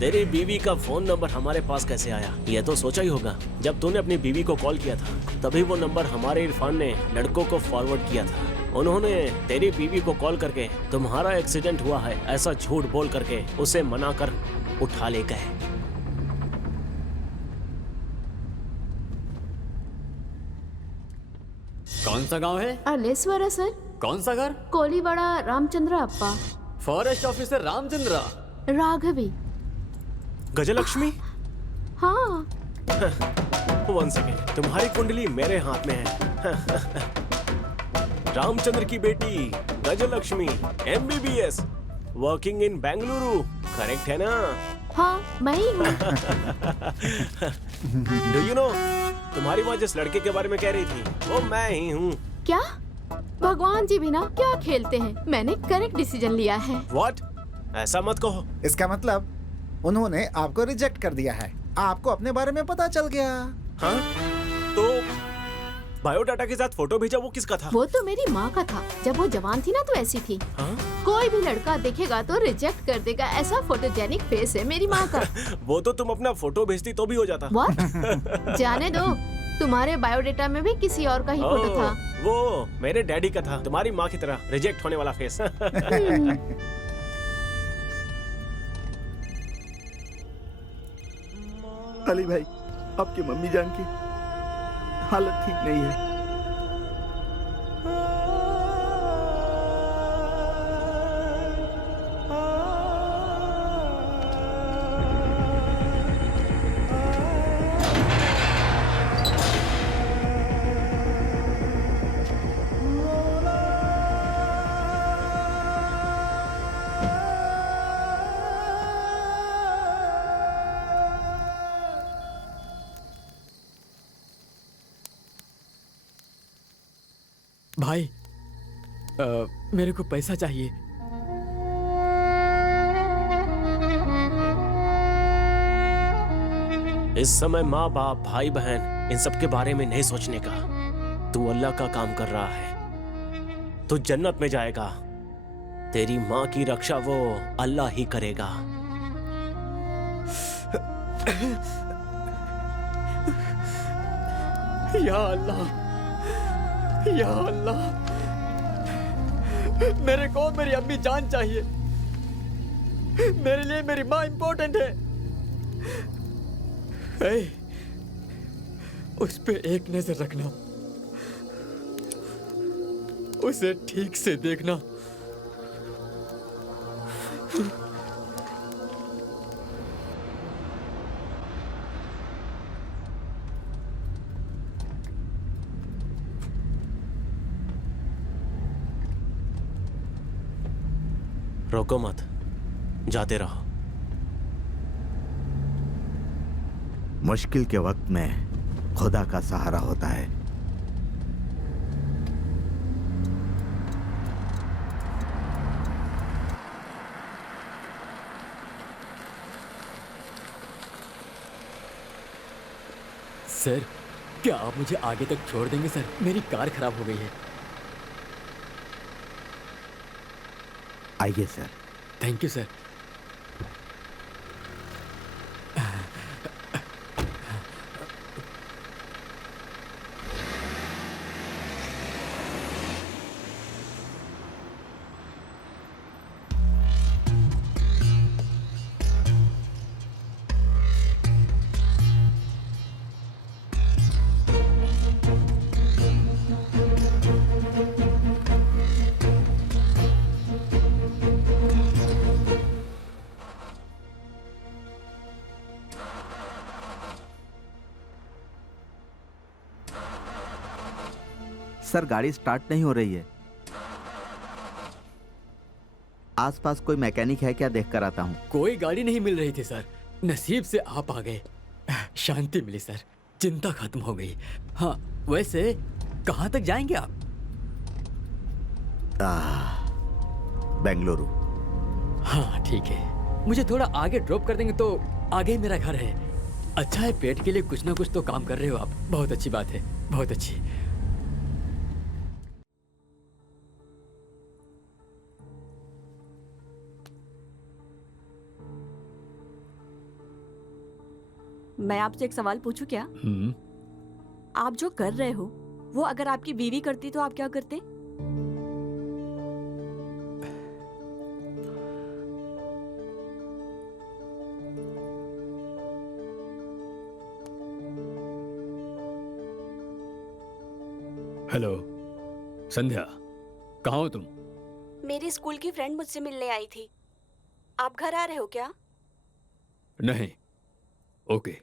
तेरी बीवी का फोन नंबर हमारे पास कैसे आया? ये तो सोचा ही होगा। जब तूने अपनी बीवी को कॉल किया था तभी वो नंबर हमारे इरफान ने लड़कों को फॉरवर्ड किया था। उन्होंने तेरी बीवी को कॉल करके तुम्हारा एक्सीडेंट हुआ है ऐसा झूठ बोल करके उसे मना कर उठा ले गए। कौन सा गांव है? अलेश्वरा सर। कौन सा घर? कोलीवाड़ा रामचंद्र अप्पा। Forest officer Ramachandra. राघवी। गजलक्ष्मी? हाँ। 1 सेकेंड, तुम्हारी कुंडली मेरे हाथ में है। रामचंद्र की बेटी Gajalakshmi, MBBS, working in Bengaluru, correct है ना? हाँ, मैं ही हूँ। डू यू नो, तुम्हारी माँ जिस लड़के के बारे में कह रही थी वो मैं ही हूँ। क्या? भगवान जी भी ना क्या खेलते हैं। मैंने करेक्ट डिसीजन लिया है। व्हाट? ऐसा मत कहो। इसका मतलब उन्होंने आपको रिजेक्ट कर दिया है। आपको अपने बारे में पता चल गया। हाँ? तो बायोडाटा के साथ फोटो भेजा वो किसका था? वो तो मेरी माँ का था। जब वो जवान थी ना तो ऐसी थी। हाँ? कोई भी लड़का देखेगा तो रिजेक्ट कर देगा, ऐसा फोटोजेनिक फेस है मेरी माँ का। वो तो तुम अपना फोटो भेजती तो भी हो जाता। What? जाने दो, तुम्हारे बायोडेटा में भी किसी और का ही फोटो था। वो मेरे डैडी का था, तुम्हारी माँ की तरह रिजेक्ट होने वाला फेस। अली भाई, आपकी मम्मी जान की हालत ठीक नहीं है। भाई, मेरे को पैसा चाहिए। इस समय माँ बाप भाई बहन इन सब के बारे में नहीं सोचने का। तू अल्लाह का काम कर रहा है, तू जन्नत में जाएगा। तेरी माँ की रक्षा वो अल्लाह ही करेगा। या अल्लाह, या अल्लाह, मेरे को मेरी अम्मी जान चाहिए। मेरे लिए मेरी माँ इम्पोर्टेंट है। ए, उस पे एक नजर रखना, उसे ठीक से देखना। रोको मत, जाते रहो। मुश्किल के वक्त में खुदा का सहारा होता है। सर, क्या आप मुझे आगे तक छोड़ देंगे सर? मेरी कार खराब हो गई है। आइए sir. Thank you sir. Sir, गाड़ी स्टार्ट नहीं हो रही है। आसपास कोई मैकेनिक है क्या? देख कर आता हूँ। कोई गाड़ी नहीं मिल रही थी सर। नसीब से आप आ गए, शांति मिली सर, चिंता खत्म हो गई। हाँ, वैसे कहाँ तक जाएंगे आप? बेंगलुरु। हाँ ठीक है, मुझे थोड़ा आगे ड्रॉप कर देंगे तो आगे ही मेरा घर है। अच्छा है, पेट के लिए कुछ ना कुछ तो काम कर रहे हो आप। बहुत अच्छी बात है, बहुत अच्छी। मैं आपसे एक सवाल पूछूं क्या? हम्म। आप जो कर रहे हो वो अगर आपकी बीवी करती तो आप क्या करते? हेलो संध्या, कहाँ हो तुम? मेरी स्कूल की फ्रेंड मुझसे मिलने आई थी। आप घर आ रहे हो क्या? नहीं। Okay,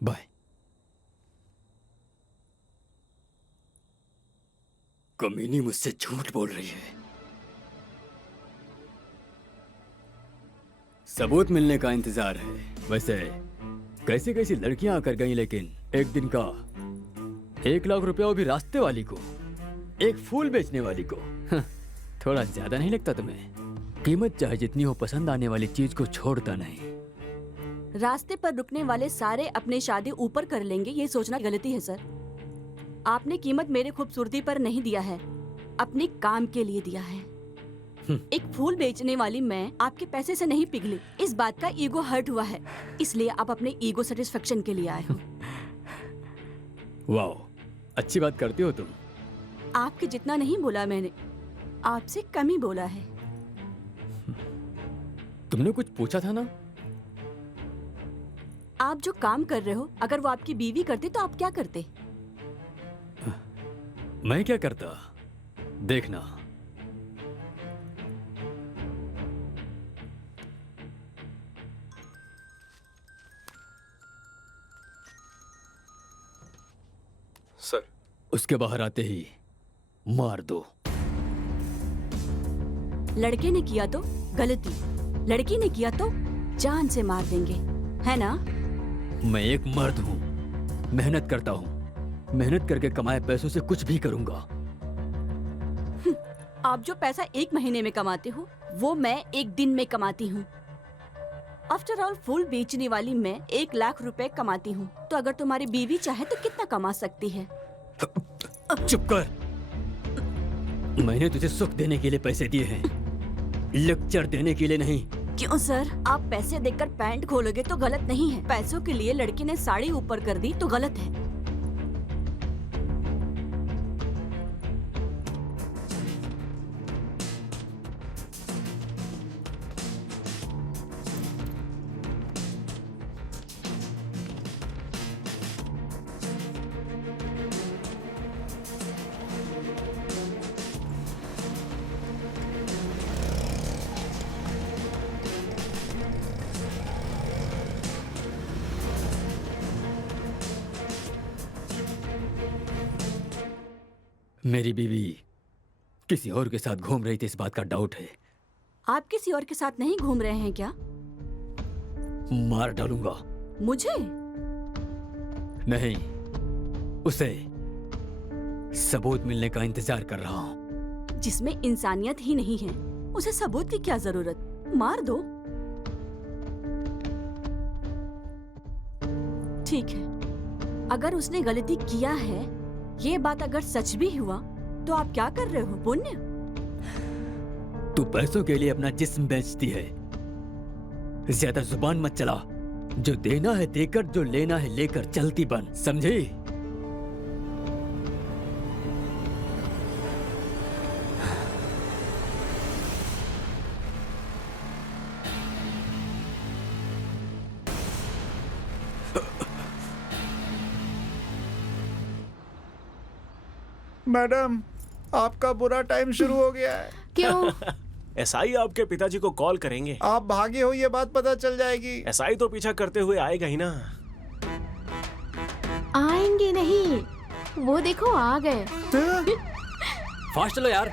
bye. कमीनी मुझसे झूठ बोल रही है। सबूत मिलने का इंतजार है। वैसे कैसी कैसी लड़कियां आकर गई, लेकिन एक दिन का 1 लाख रुपया, वो भी रास्ते वाली को, एक फूल बेचने वाली को। थोड़ा ज्यादा नहीं लगता तुम्हें? कीमत चाहे जितनी हो, पसंद आने वाली चीज को छोड़ता नहीं। रास्ते पर रुकने वाले सारे अपनी शादी ऊपर कर लेंगे, ये सोचना गलती है सर। आपने कीमत मेरे खूबसूरती पर नहीं दिया है, अपने काम के लिए दिया है। एक फूल बेचने वाली मैं आपके पैसे से नहीं पिघली। इस बात का ईगो हर्ट हुआ है, इसलिए आप अपने ईगो सेटिस्फेक्शन के लिए आए हो। वाह, अच्छी बात करती हो तुम। आपके जितना नहीं बोला मैंने, आपसे कम ही बोला है। तुमने कुछ पूछा था ना? आप जो काम कर रहे हो, अगर वो आपकी बीवी करती तो आप क्या करते? मैं क्या करता, देखना। सर, उसके बाहर आते ही मार दो। लड़के ने किया तो गलती, लड़की ने किया तो जान से मार देंगे, है ना? मैं एक मर्द हूँ, मेहनत करता हूँ। मेहनत करके कमाए पैसों से कुछ भी करूंगा। आप जो पैसा 1 महीने में कमाते हो, वो मैं 1 दिन में कमाती हूँ। आफ्टर ऑल, फूल बेचने वाली मैं 1 लाख रुपए कमाती हूँ, तो अगर तुम्हारी बीवी चाहे तो कितना कमा सकती है? चुप कर। मैंने तुझे सुख देने के लिए पैसे दिए हैं, लेक्चर देने के लिए नहीं। क्यों सर? आप पैसे देकर पैंट खोलोगे तो गलत नहीं है, पैसों के लिए लड़की ने साड़ी ऊपर कर दी तो गलत है। मेरी बीवी किसी और के साथ घूम रही थी, इस बात का डाउट है। आप किसी और के साथ नहीं घूम रहे हैं क्या? मार डालूंगा। मुझे? नहीं, उसे। सबूत मिलने का इंतजार कर रहा हूँ। जिसमें इंसानियत ही नहीं है, उसे सबूत की क्या जरूरत? मार दो। ठीक है, अगर उसने गलती किया है, ये बात अगर सच भी हुआ, तो आप क्या कर रहे हो? पुण्य? तू पैसों के लिए अपना जिस्म बेचती है। ज्यादा जुबान मत चला। जो देना है देकर, जो लेना है लेकर चलती बन, समझी? मैडम, आपका बुरा टाइम शुरू हो गया है। क्यों? एसआई आपके पिताजी को कॉल करेंगे। आप भागे हो, ये बात पता चल जाएगी। एसआई तो पीछा करते हुए आएगा ही ना। आएंगे नहीं, वो देखो आ गए। फास्ट चलो यार।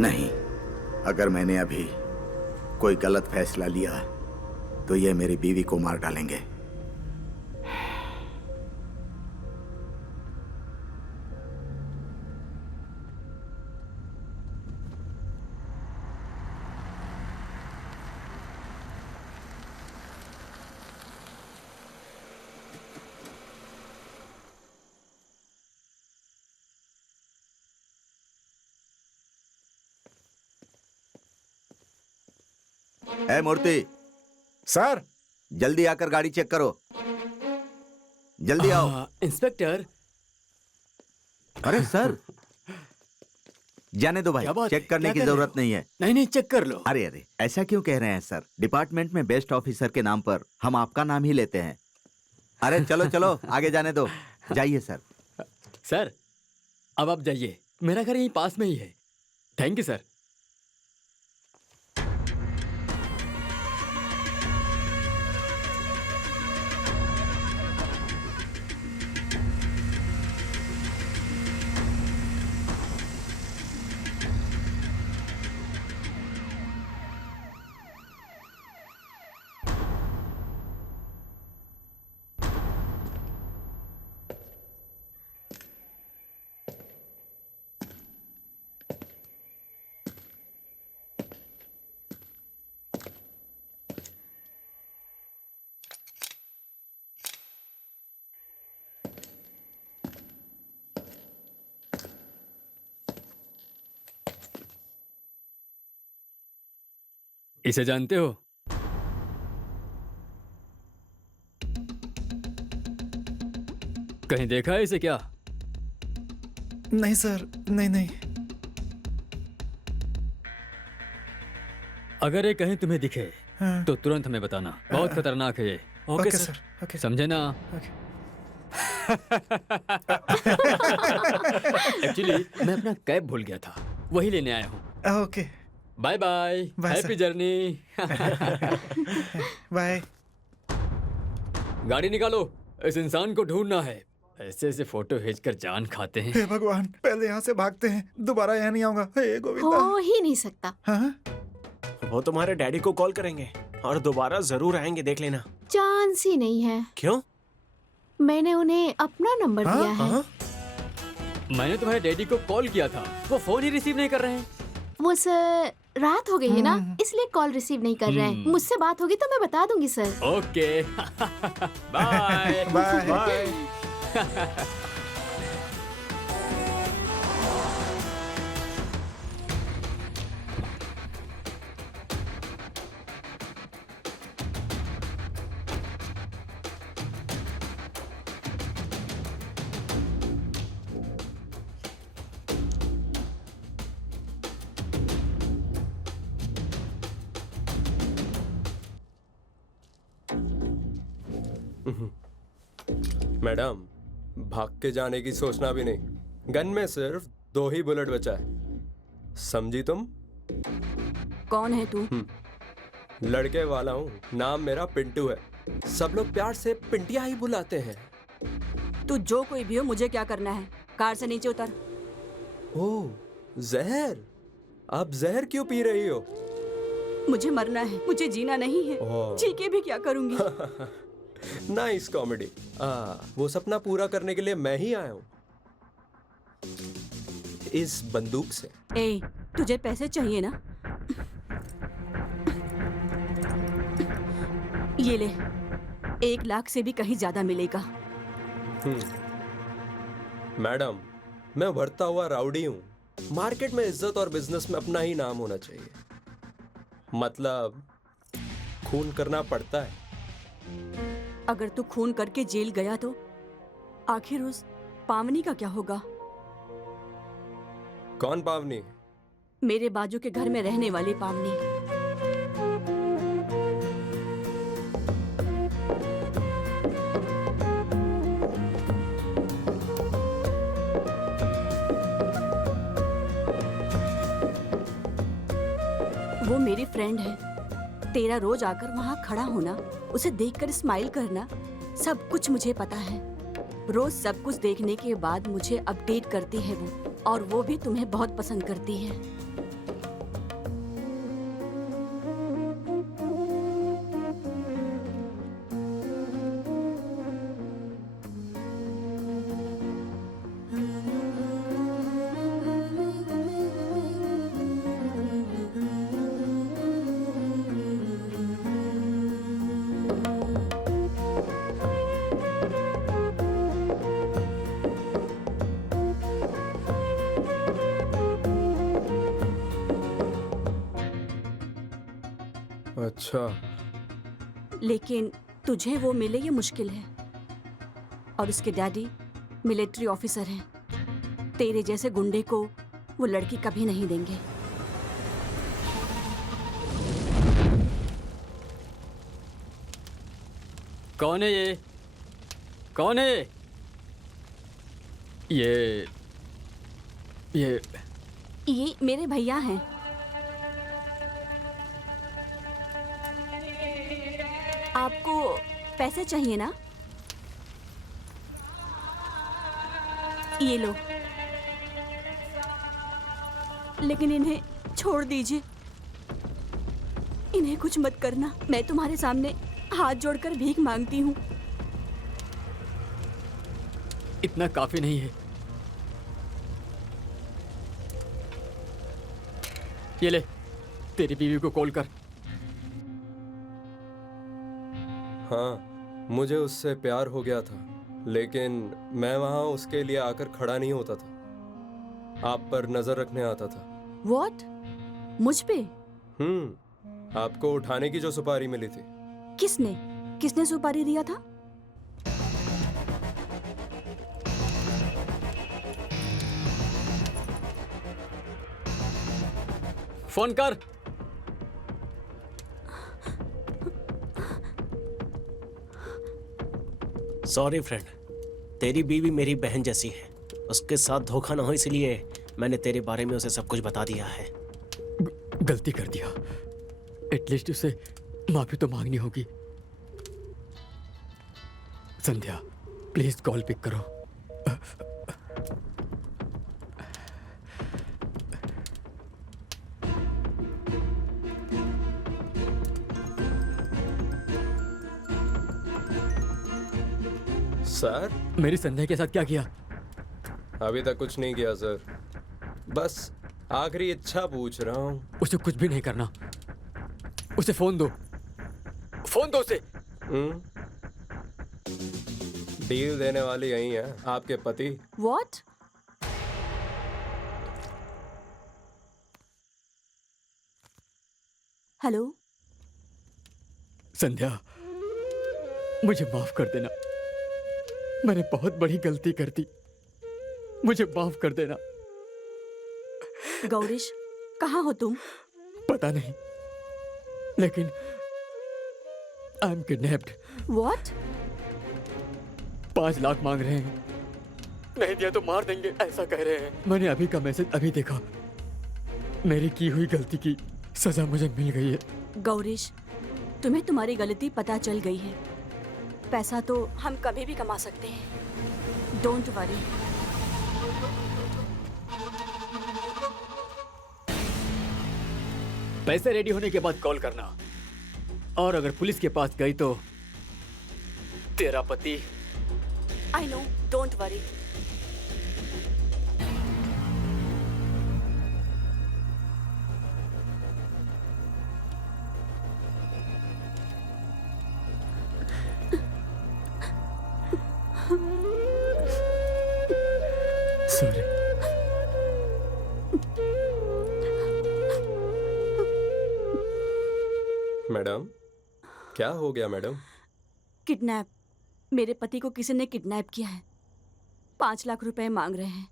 नहीं, अगर मैंने अभी कोई गलत फैसला लिया तो ये मेरी बीवी को मार डालेंगे। ए मूर्ति, सर, जल्दी आकर गाड़ी चेक करो। जल्दी आओ। इंस्पेक्टर। अरे सर, जाने दो भाई, क्या बात चेक है? करने क्या की कर रहे जरूरत हो? नहीं है। नहीं चेक कर लो। अरे अरे, ऐसा क्यों कह रहे हैं सर? डिपार्टमेंट में बेस्ट ऑफिसर के नाम पर हम आपका नाम ही लेते हैं। अरे चलो चलो, आगे जाने दो। जाइए सर। सर, अब आप जाइए, मेरा घर यहीं पास में ही है। Thank you sir. इसे जानते हो? कहीं देखा है इसे क्या? नहीं सर, नहीं। अगर ये कहीं तुम्हें दिखे हाँ। तो तुरंत हमें बताना। बहुत खतरनाक है ये, ओके सर। ओके। समझे ना? एक्चुअली मैं अपना कैब भूल गया था, वही लेने आया हूँ। Okay, bye bye, bye happy sir. Journey. Bye. गाड़ी निकालो, इस इंसान को ढूंढना है। ऐसे ऐसे फोटो खींचकर जान खाते हैं। हे भगवान, पहले यहाँ से भागते हैं, दोबारा यहाँ नहीं आऊंगा। हे गोविंदा। हो ही नहीं सकता। हाँ? वो तुम्हारे डैडी को कॉल करेंगे और दोबारा जरूर आएंगे, देख लेना। चांस ही नहीं है। क्यों? मैंने उन्हें अपना नंबर हाँ? दिया है। हाँ? मैंने तुम्हारे डैडी को कॉल किया था, वो फोन ही रिसीव नहीं कर रहे हैं। वो सर, रात हो गई है ना, इसलिए कॉल रिसीव नहीं कर रहे हैं। मुझसे बात होगी तो मैं बता दूंगी sir. Okay. Bye bye. Bye. Madam, भाग के जाने की सोचना भी नहीं। गन में सिर्फ 2 ही बुलेट बचा है, समझी तुम? कौन है तू? लड़के वाला हूँ, नाम मेरा पिंटू है। सब लोग प्यार से पिंटिया ही बुलाते हैं। तू जो कोई भी हो, मुझे क्या करना है? कार से नीचे उतर। ओह, जहर। आप जहर क्यों पी रही हो? मुझे मरना है, मुझे जीना नहीं है। ओह। जी के भी क्या करूंगी? Nice comedy. वो सपना पूरा करने के लिए मैं ही आया हूँ, इस बंदूक से। ए, तुझे पैसे चाहिए ना? ये ले, 1 लाख से भी कहीं ज्यादा मिलेगा। मैडम, मैं बढ़ता हुआ राउडी हूँ। मार्केट में इज्जत और बिजनेस में अपना ही नाम होना चाहिए। मतलब खून करना पड़ता है। अगर तू खून करके जेल गया तो आखिर उस पावनी का क्या होगा? कौन पावनी? मेरे बाजू के घर में रहने वाली पावनी। वो मेरी फ्रेंड है। तेरा रोज आकर वहाँ खड़ा होना, उसे देखकर स्माइल करना, सब कुछ मुझे पता है। रोज सब कुछ देखने के बाद मुझे अपडेट करती है वो, और वो भी तुम्हें बहुत पसंद करती है। अच्छा, लेकिन तुझे वो मिले ये मुश्किल है। और उसके डैडी मिलिट्री ऑफिसर हैं। तेरे जैसे गुंडे को वो लड़की कभी नहीं देंगे। कौन है ये? कौन है ये? ये मेरे भैया हैं। आपको पैसे चाहिए ना? ये लो। लेकिन इन्हें छोड़ दीजिए। इन्हें कुछ मत करना। मैं तुम्हारे सामने हाथ जोड़कर भीख मांगती हूँ। इतना काफी नहीं है। ये ले, तेरी बीवी को कॉल कर। हाँ, मुझे उससे प्यार हो गया था, लेकिन मैं वहां उसके लिए आकर खड़ा नहीं होता था। आप पर नजर रखने आता था। What? मुझ पे? आपको उठाने की जो सुपारी मिली थी। किसने सुपारी दिया था? फोन कर। सॉरी फ्रेंड, तेरी बीवी मेरी बहन जैसी है। उसके साथ धोखा ना हो इसलिए मैंने तेरे बारे में उसे सब कुछ बता दिया है। गलती कर दिया। एटलीस्ट उसे माफी तो मांगनी होगी। संध्या, प्लीज कॉल पिक करो। सर, मेरी संध्या के साथ क्या किया? अभी तक कुछ नहीं किया सर। बस आखिरी इच्छा पूछ रहा हूँ। उसे कुछ भी नहीं करना। उसे फोन दो। फोन दो उसे। डील देने वाली यही है, आपके पति। What? हेलो। संध्या, मुझे माफ कर देना। मैंने बहुत बड़ी गलती कर दी। मुझे माफ कर देना। गौरीश, कहाँ हो तुम? पता नहीं, लेकिन I am kidnapped. What? 5 lakh मांग रहे हैं। नहीं दिया तो मार देंगे, ऐसा कह रहे हैं। मैंने अभी का मैसेज अभी देखा। मेरी की हुई गलती की सजा मुझे मिल गई है। गौरीश, तुम्हें तुम्हारी गलती पता चल गई है। पैसा तो हम कभी भी कमा सकते हैं। Don't worry. पैसे रेडी होने के बाद कॉल करना। और अगर पुलिस के पास गई तो तेरा पति। I know, don't worry. Sorry. Madam, क्या हो गया मैडम? किडनैप। मेरे पति को किसी ने किडनैप किया है। 5 लाख रुपए मांग रहे हैं।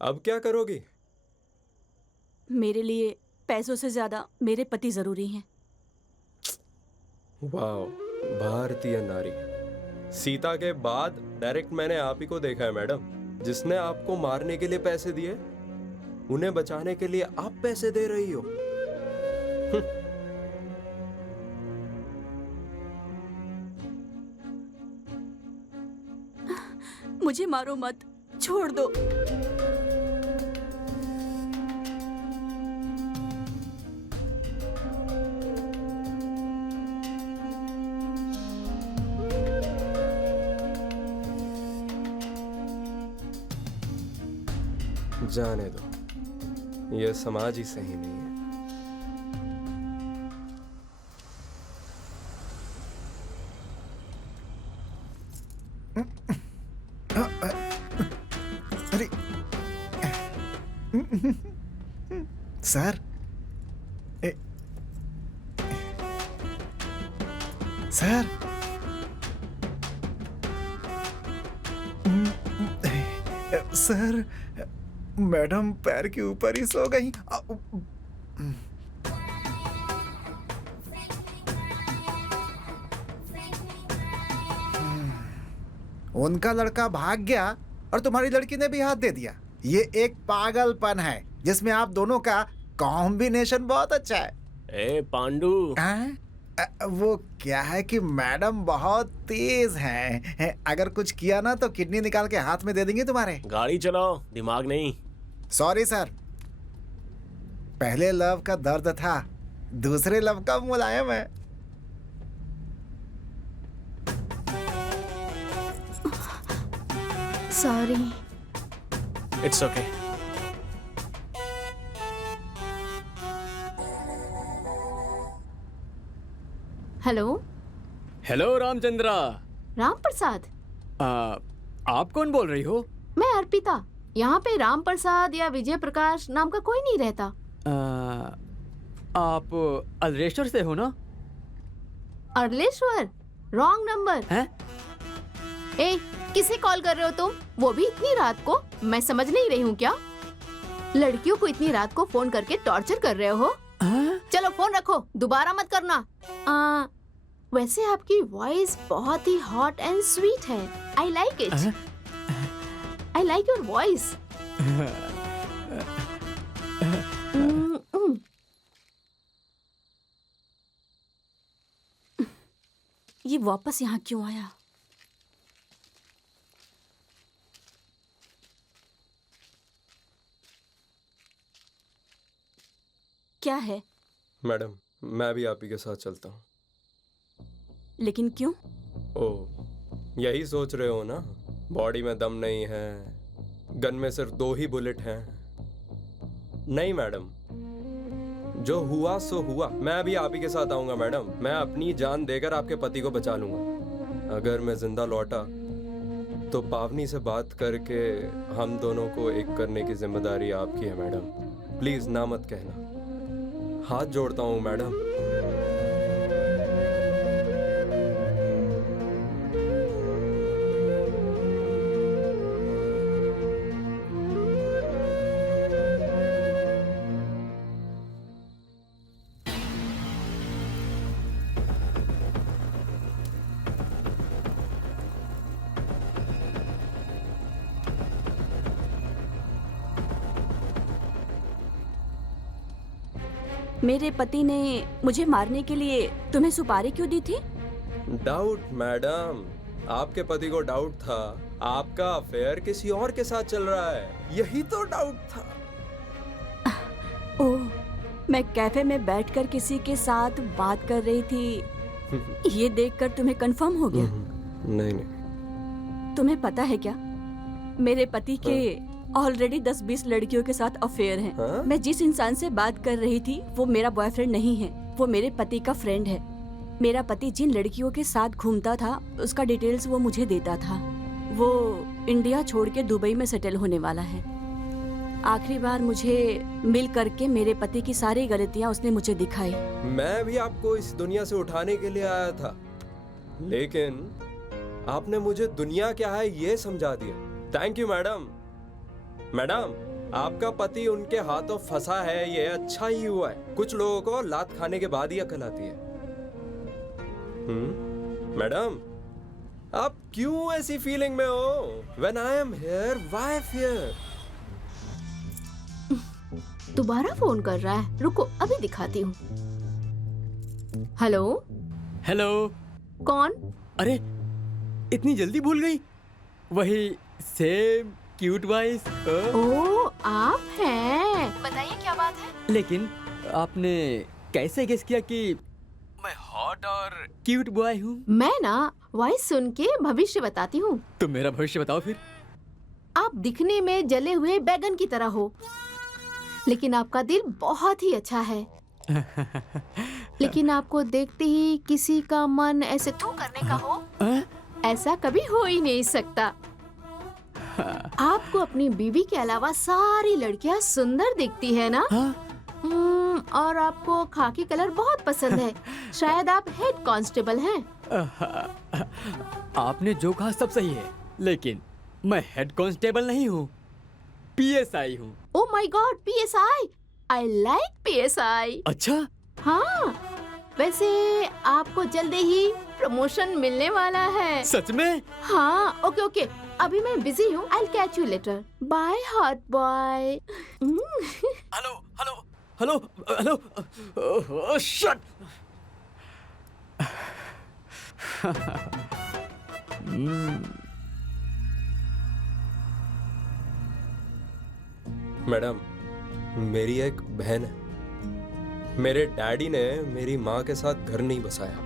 अब क्या करोगी? मेरे लिए पैसों से ज्यादा मेरे पति जरूरी हैं। वाह, भारतीय नारी। सीता के बाद डायरेक्ट मैंने आप ही को देखा है मैडम, जिसने आपको मारने के लिए पैसे दिए, उन्हें बचाने के लिए आप पैसे दे रही हो। मुझे मारो मत, छोड़ दो। जाने दो, यह समाज ही सही नहीं है। अरे सर, सर, सर, मैडम पैर के ऊपर ही सो गई। उनका लड़का भाग गया और तुम्हारी लड़की ने भी हाथ दे दिया। ये एक पागलपन है जिसमें आप दोनों का कॉम्बिनेशन बहुत अच्छा है। ए पांडू, वो क्या है कि मैडम बहुत तेज हैं। अगर कुछ किया ना तो किडनी निकाल के हाथ में दे देंगे तुम्हारे। गाड़ी चलाओ, दिमाग नहीं। सॉरी सर, पहले लव का दर्द था, दूसरे लव का मुलायम है। Sorry. It's okay. Hello. Hello Ramachandra. Ram Prasad? आप कौन बोल रही हो? मैं अर्पिता। यहाँ पे राम प्रसाद या विजय प्रकाश नाम का कोई नहीं रहता। आप अल्रेश्वर से हो ना? अर्लेश्वर? रॉन्ग नंबर हैं? ए, किसे कॉल कर रहे हो तुम? वो भी इतनी रात को? मैं समझ नहीं रही हूँ क्या? लड़कियों को इतनी रात को फोन करके टॉर्चर कर रहे हो? चलो फोन रखो, दोबारा मत करना। वैसे आपकी वॉइस बहुत ही हॉट एंड स्वीट है। I like it. I like your voice. ये वापस यहाँ क्यों आया? क्या है? मैडम, मैं भी आप ही के साथ चलता हूँ। लेकिन क्यों? ओह, यही सोच रहे हो ना? बॉडी में दम नहीं है, गन में सिर्फ 2 ही बुलेट हैं। नहीं मैडम, जो हुआ सो हुआ। मैं भी आप ही के साथ आऊंगा मैडम। मैं अपनी जान देकर आपके पति को बचा लूंगा। अगर मैं जिंदा लौटा तो पावनी से बात करके हम दोनों को एक करने की जिम्मेदारी आपकी है मैडम। प्लीज ना मत कहना, हाथ जोड़ता हूँ मैडम। मेरे पति ने मुझे मारने के लिए तुम्हें सुपारी क्यों दी थी? डाउट मैडम, आपके पति को डाउट था आपका अफेयर किसी और के साथ चल रहा है, यही तो डाउट था। ओह, मैं कैफे में बैठकर किसी के साथ बात कर रही थी, ये देखकर तुम्हें कंफर्म हो गया? नहीं नहीं। तुम्हें पता है क्या, मेरे पति के ऑलरेडी 10-20 लड़कियों के साथ अफेयर है। हाँ? मैं जिस इंसान से बात कर रही थी वो मेरा बॉयफ्रेंड नहीं है, वो मेरे पति का फ्रेंड है। मेरा पति जिन लड़कियों के साथ घूमता था उसका डिटेल्स वो मुझे देता था। वो इंडिया छोड़ के दुबई में सेटल होने वाला है। आखिरी बार मुझे मिल करके मेरे पति की सारी गलतियां उसने मुझे दिखाई। मैं भी आपको इस दुनिया से उठाने के लिए आया था, लेकिन आपने मुझे दुनिया क्या है ये समझा दिया। Thank you madam. मैडम, आपका पति उनके हाथों फंसा है, ये अच्छा ही हुआ है। कुछ लोगों को लात खाने के बाद ही अकल आती है। मैडम, आप क्यों ऐसी फीलिंग में हो? When I am here, why fear? दोबारा फोन कर रहा है, रुको अभी दिखाती हूँ। हेलो। हेलो। कौन? अरे, इतनी जल्दी भूल गई? वही सेम क्यूट वॉइस। ओह, आप हैं। बताइए क्या बात है? लेकिन आपने कैसे गेस किया कि मैं हॉट और क्यूट बॉय हूँ? मैं ना वॉइस सुन के भविष्य बताती हूँ। तुम मेरा भविष्य बताओ फिर। आप दिखने में जले हुए बैगन की तरह हो, लेकिन आपका दिल बहुत ही अच्छा है। लेकिन आपको देखते ही किसी का मन ऐसे थू करने का हो, ऐसा कभी हो ही नहीं सकता। आपको अपनी बीवी के अलावा सारी लड़कियां सुंदर दिखती है ना? और आपको खाकी कलर बहुत पसंद है। शायद आप हेड कांस्टेबल हैं। आपने जो कहा सब सही है, लेकिन मैं हेड कांस्टेबल नहीं हूँ, पीएसआई हूँ। Oh my God, PSI. I like PSI. अच्छा, हाँ, वैसे आपको जल्दी ही प्रमोशन मिलने वाला है। सच में? हाँ, ओके ओके, अभी मैं बिजी हूँ। I catch you later. By hot boy. Hello hello hello hello, shut. Madam, मेरी एक बहन है। मेरे डैडी ने मेरी माँ के साथ घर नहीं बसाया,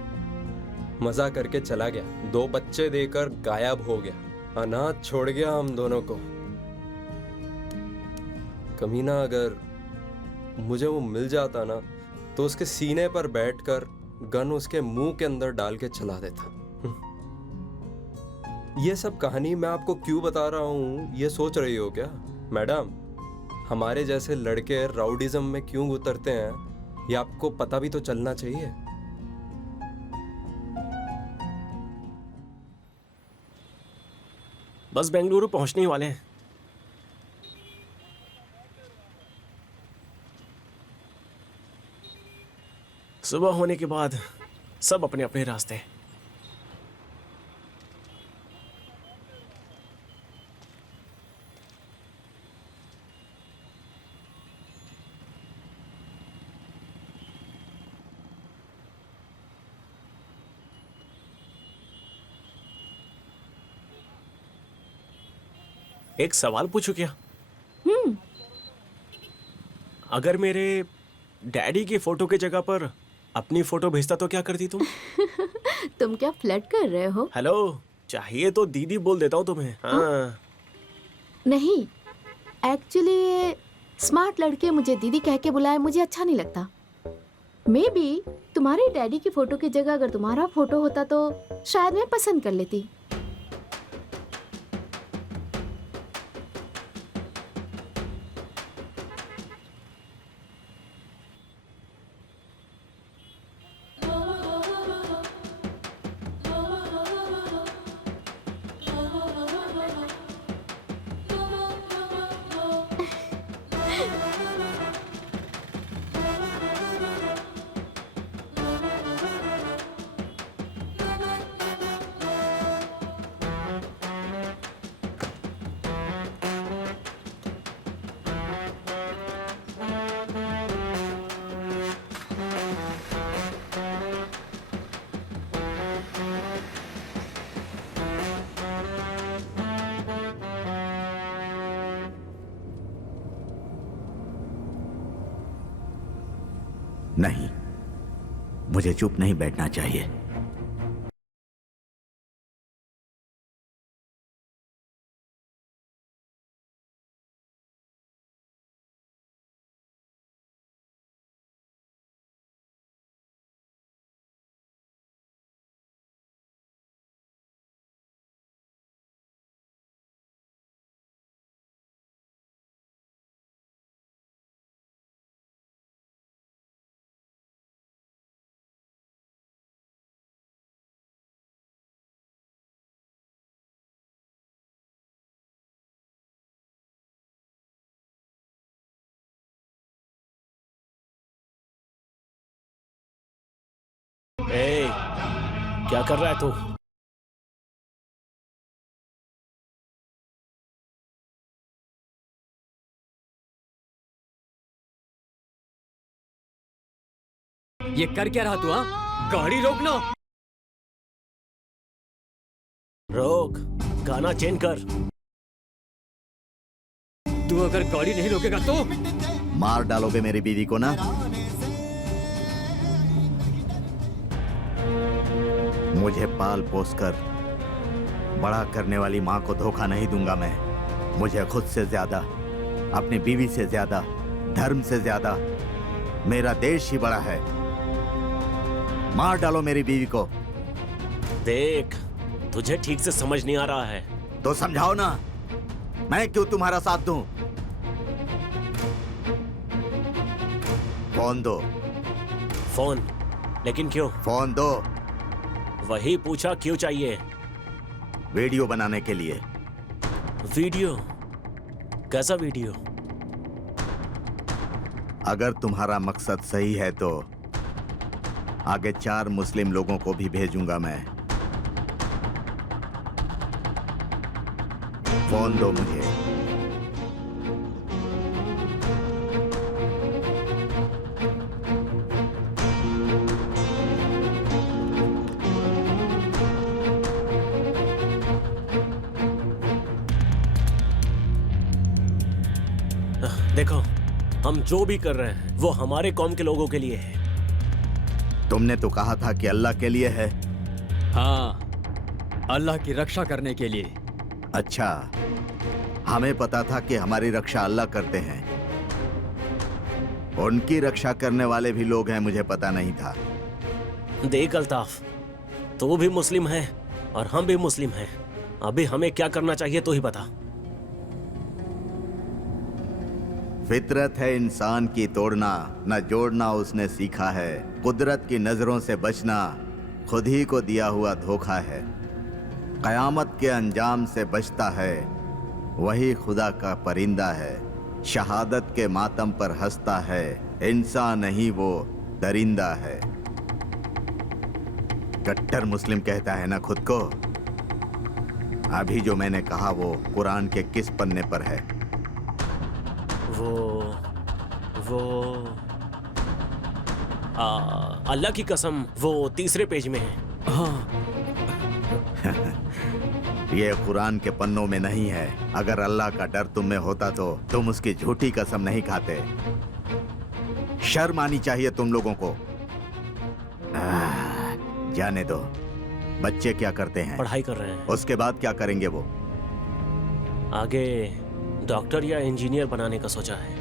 मजा करके चला गया, 2 बच्चे देकर गायब हो गया, अनाथ छोड़ गया हम दोनों को। कमीना अगर मुझे वो मिल जाता ना, तो उसके सीने पर बैठकर गन उसके मुंह के अंदर डाल के चला देता। ये सब कहानी मैं आपको क्यों बता रहा हूँ, ये सोच रही हो क्या? मैडम, हमारे जैसे लड़के राउडिज्म में क्यों उतरते हैं, ये आपको पता भी तो चलना चाहिए। बस बेंगलुरु पहुंचने ही वाले हैं। सुबह होने के बाद सब अपने अपने रास्ते। एक सवाल पूछूं क्या? अगर मेरे डैडी की फोटो की जगह पर अपनी फोटो भेजता तो क्या करती तुम? तुम क्या फ्लर्ट कर रहे हो? हेलो, चाहिए तो दीदी बोल देता हूँ तुम्हें। हाँ। नहीं, एक्चुअली स्मार्ट लड़के मुझे दीदी कह के बुलाए मुझे अच्छा नहीं लगता। मे बी तुम्हारे डैडी की फोटो की जगह अगर तुम्हारा फोटो होता तो शायद मैं पसंद कर लेती। नहीं, मुझे चुप नहीं बैठना चाहिए। ए, क्या कर रहा है तू? ये कर क्या रहा तू? हाँ, गाड़ी रोकना। रोक, गाना चेंज कर। तू अगर गाड़ी नहीं रोकेगा तो मार डालोगे मेरी बीवी को ना? मुझे पाल पोस कर बड़ा करने वाली माँ को धोखा नहीं दूंगा मैं। मुझे खुद से ज्यादा, अपनी बीवी से ज्यादा, धर्म से ज्यादा मेरा देश ही बड़ा है। मार डालो मेरी बीवी को। देख, तुझे ठीक से समझ नहीं आ रहा है तो समझाओ ना, मैं क्यों तुम्हारा साथ दूं? फोन दो। फोन? लेकिन क्यों? फोन दो। वही पूछा क्यों चाहिए। वीडियो बनाने के लिए। वीडियो? कैसा वीडियो? अगर तुम्हारा मकसद सही है तो आगे 4 मुस्लिम लोगों को भी भेजूंगा मैं। फोन दो मुझे। देखो, हम जो भी कर रहे हैं वो हमारे कौम के लोगों के लिए है। तुमने तो कहा था कि अल्लाह के लिए है। हाँ, अल्लाह की रक्षा करने के लिए। अच्छा, हमें पता था कि हमारी रक्षा अल्लाह करते हैं। उनकी रक्षा करने वाले भी लोग हैं, मुझे पता नहीं था। देख अल्ताफ, तू भी मुस्लिम है और हम भी मुस्लिम हैं। अभी हमें क्या करना चाहिए तो ही बता। फितरत है इंसान की तोड़ना, न जोड़ना उसने सीखा है। कुदरत की नजरों से बचना खुद ही को दिया हुआ धोखा है। कयामत के अंजाम से बचता है, वही खुदा का परिंदा है। शहादत के मातम पर हंसता है, इंसान नहीं वो दरिंदा है। कट्टर मुस्लिम कहता है ना खुद को। अभी जो मैंने कहा वो कुरान के किस पन्ने पर है? वो अल्लाह की कसम वो 3रे पेज में है। हाँ, ये कुरान के पन्नों में नहीं है। अगर अल्लाह का डर तुम में होता तो तुम उसकी झूठी कसम नहीं खाते। शर्म आनी चाहिए तुम लोगों को। जाने दो। बच्चे क्या करते हैं? पढ़ाई कर रहे हैं। उसके बाद क्या करेंगे वो? आगे डॉक्टर या इंजीनियर बनाने का सोचा है।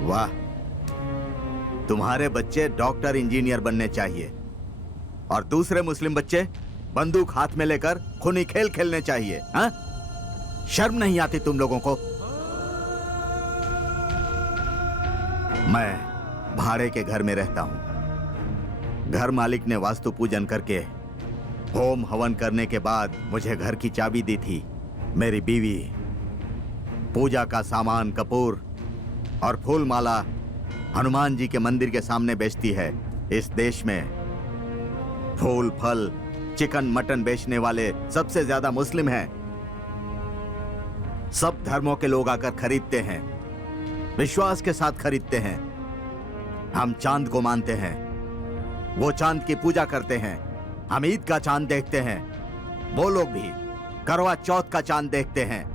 वाह, तुम्हारे बच्चे डॉक्टर इंजीनियर बनने चाहिए और दूसरे मुस्लिम बच्चे बंदूक हाथ में लेकर खूनी खेल खेलने चाहिए। हाँ? शर्म नहीं आती तुम लोगों को? मैं भाड़े के घर में रहता हूं। घर मालिक ने वास्तु पूजन करके होम हवन करने के बाद मुझे घर की चाबी दी थी। मेरी बीवी पूजा का सामान, कपूर और फूल माला हनुमान जी के मंदिर के सामने बेचती है। इस देश में फूल, फल, चिकन, मटन बेचने वाले सबसे ज्यादा मुस्लिम हैं। सब धर्मों के लोग आकर खरीदते हैं, विश्वास के साथ खरीदते हैं। हम चांद को मानते हैं, वो चांद की पूजा करते हैं। हम ईद का चांद देखते हैं, वो लोग भी करवा चौथ का चांद देखते हैं।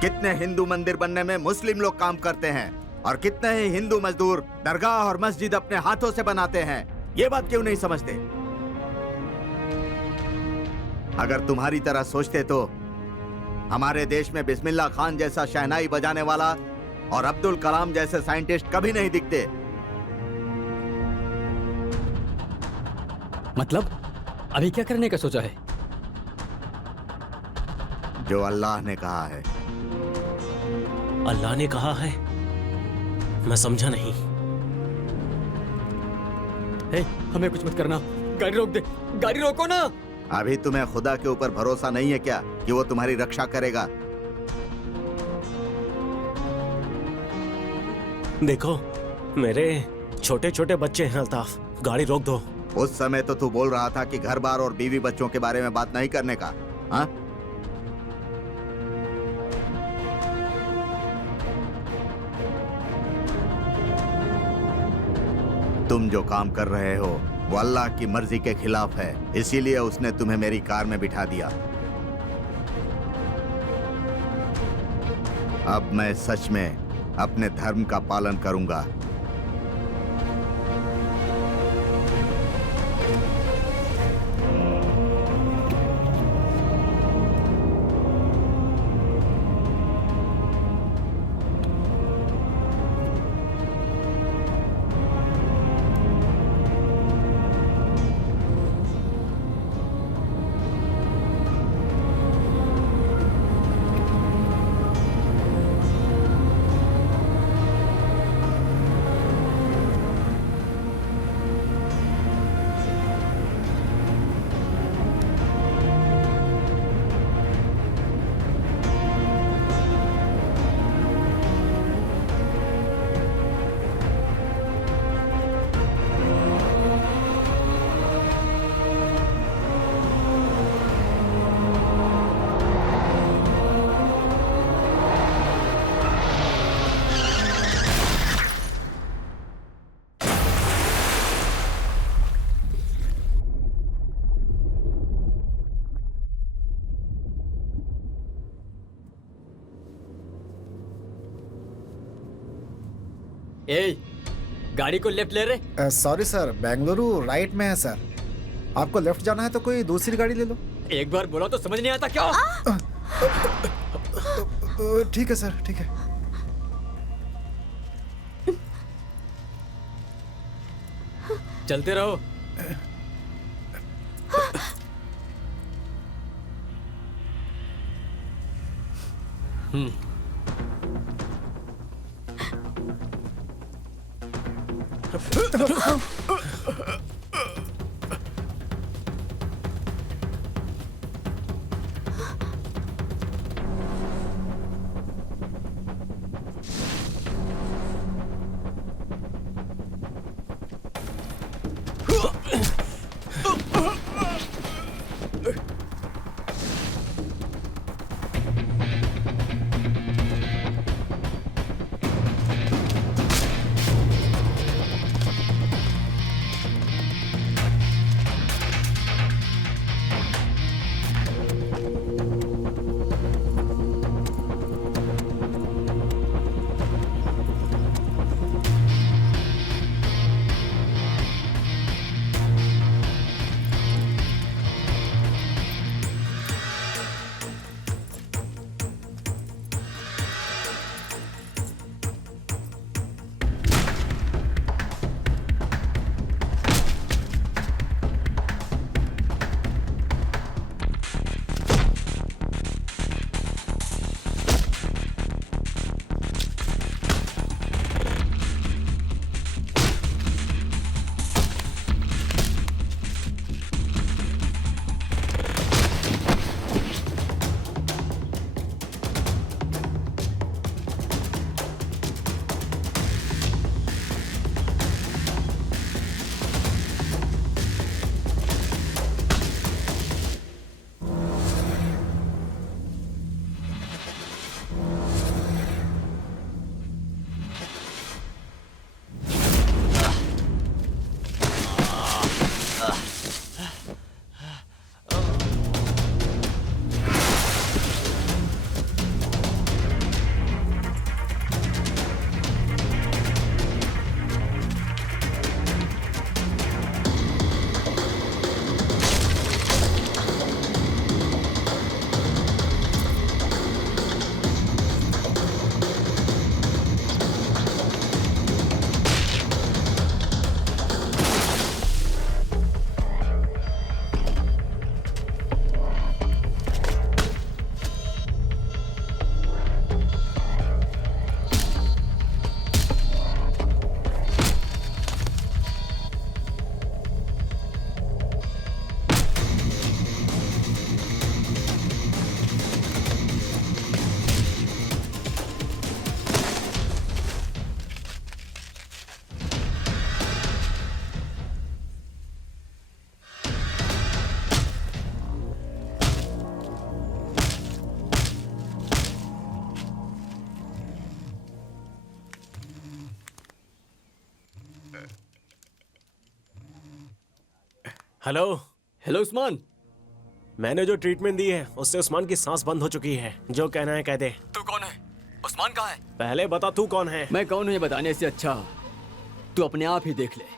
कितने हिंदू मंदिर बनने में मुस्लिम लोग काम करते हैं और कितने ही हिंदू मजदूर दरगाह और मस्जिद अपने हाथों से बनाते हैं। ये बात क्यों नहीं समझते? अगर तुम्हारी तरह सोचते तो हमारे देश में बिस्मिल्लाह खान जैसा शहनाई बजाने वाला और अब्दुल कलाम जैसे साइंटिस्ट कभी नहीं दिखते। मतलब अभी क्या करने का सोचा है? जो अल्लाह ने कहा है। अल्लाह ने कहा है? मैं समझा नहीं। हे, हमें कुछ मत करना। गाड़ी रोक दे, गाड़ी रोको ना। अभी तुम्हें खुदा के ऊपर भरोसा नहीं है क्या कि वो तुम्हारी रक्षा करेगा? देखो, मेरे छोटे छोटे बच्चे हैं अल्ताफ, गाड़ी रोक दो। उस समय तो तू बोल रहा था कि घर बार और बीवी बच्चों के बारे में बात नहीं करने का। हाँ? तुम जो काम कर रहे हो वो अल्लाह की मर्जी के खिलाफ है, इसीलिए उसने तुम्हें मेरी कार में बिठा दिया। अब मैं सच में अपने धर्म का पालन करूंगा। ए, गाड़ी को लेफ्ट ले रहे। सॉरी सर, बेंगलुरु राइट में है सर। आपको लेफ्ट जाना है तो कोई दूसरी गाड़ी ले लो। एक बार बोला तो समझ नहीं आता क्या? ठीक है सर, ठीक है। चलते रहो। हेलो। हेलो उस्मान। मैंने जो ट्रीटमेंट दी है उससे उस्मान की सांस बंद हो चुकी है। जो कहना है कह दे। तू कौन है? उस्मान कहाँ है? पहले बता तू कौन है। मैं कौन हूँ ये बताने से अच्छा तू अपने आप ही देख ले।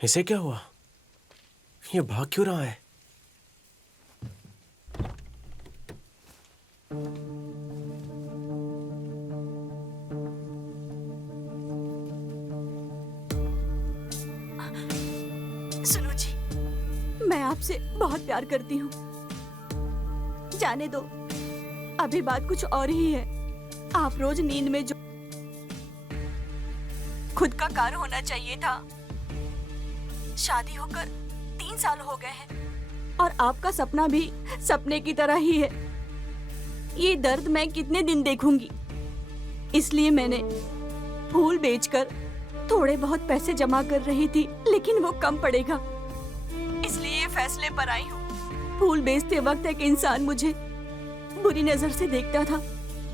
इसे क्या हुआ? ये भाग क्यों रहा है? सुनो जी, मैं आपसे बहुत प्यार करती हूँ। जाने दो, अभी बात कुछ और ही है। आप रोज नींद में जो खुद का कार होना चाहिए था। शादी होकर 3 साल हो गए हैं और आपका सपना भी सपने की तरह ही है। ये दर्द मैं कितने दिन देखूंगी। इसलिए मैंने फूल बेचकर थोड़े बहुत पैसे जमा कर रही थी, लेकिन वो कम पड़ेगा, इसलिए ये फैसले पर आई हूँ। फूल बेचते वक्त एक इंसान मुझे बुरी नजर से देखता था।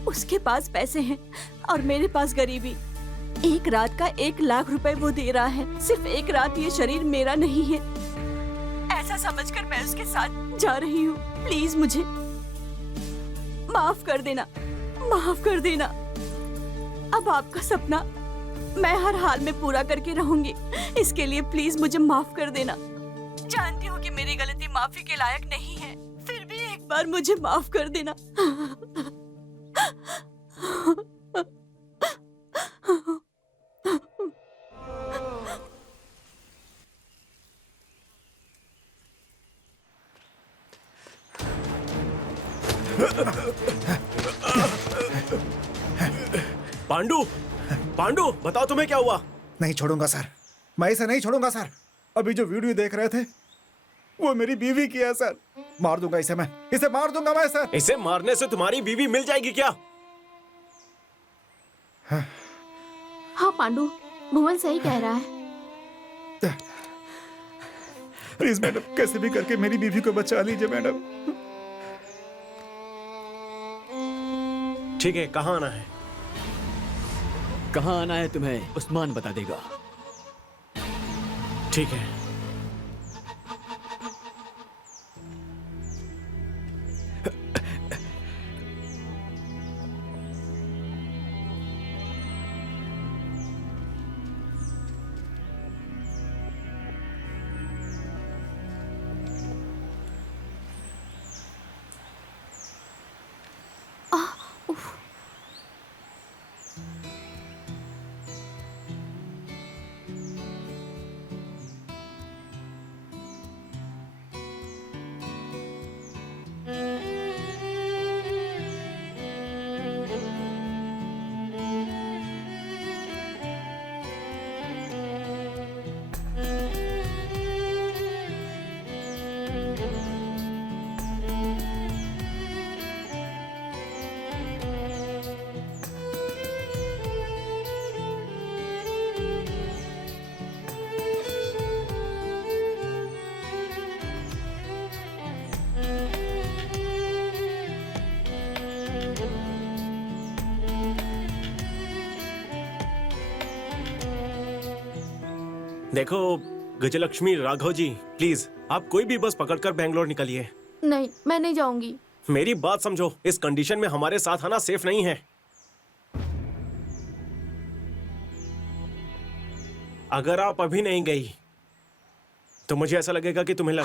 उसके पास पैसे हैं और मेरे पास गरीबी। एक रात का 1 लाख रुपए वो दे रहा है। सिर्फ एक रात। ये शरीर मेरा नहीं है, ऐसा समझकर मैं उसके साथ जा रही हूँ। प्लीज मुझे माफ कर देना, माफ कर देना। अब आपका सपना मैं हर हाल में पूरा करके रहूंगी। इसके लिए प्लीज मुझे माफ कर देना। जानती हूँ कि मेरी गलती माफी के लायक नहीं है, फिर भी एक बार मुझे माफ कर देना। पांडु, पांडु, बताओ तुम्हें क्या हुआ? नहीं छोड़ूंगा सर, मैं इसे नहीं छोड़ूंगा सर। अभी जो वीडियो देख रहे थे वो मेरी बीवी की है सर। मार दूंगा इसे, मैं इसे मार दूंगा मैं सर। इसे मारने से तुम्हारी बीवी मिल जाएगी क्या? हाँ पांडु, भुवन सही कह रहा है। प्लीज मैडम, कैसे भी करके मेरी बीवी को बचा लीजिए मैडम। ठीक है, कहाँ आना है? कहाँ आना है तुम्हें उस्मान बता देगा। ठीक है। देखो गजलक्ष्मी, राघव जी, प्लीज आप कोई भी बस पकड़कर बेंगलोर निकलिए। नहीं, मैं नहीं जाऊंगी। मेरी बात समझो, इस कंडीशन में हमारे साथ आना सेफ नहीं है। अगर आप अभी नहीं गई तो मुझे ऐसा लगेगा कि तुम्हें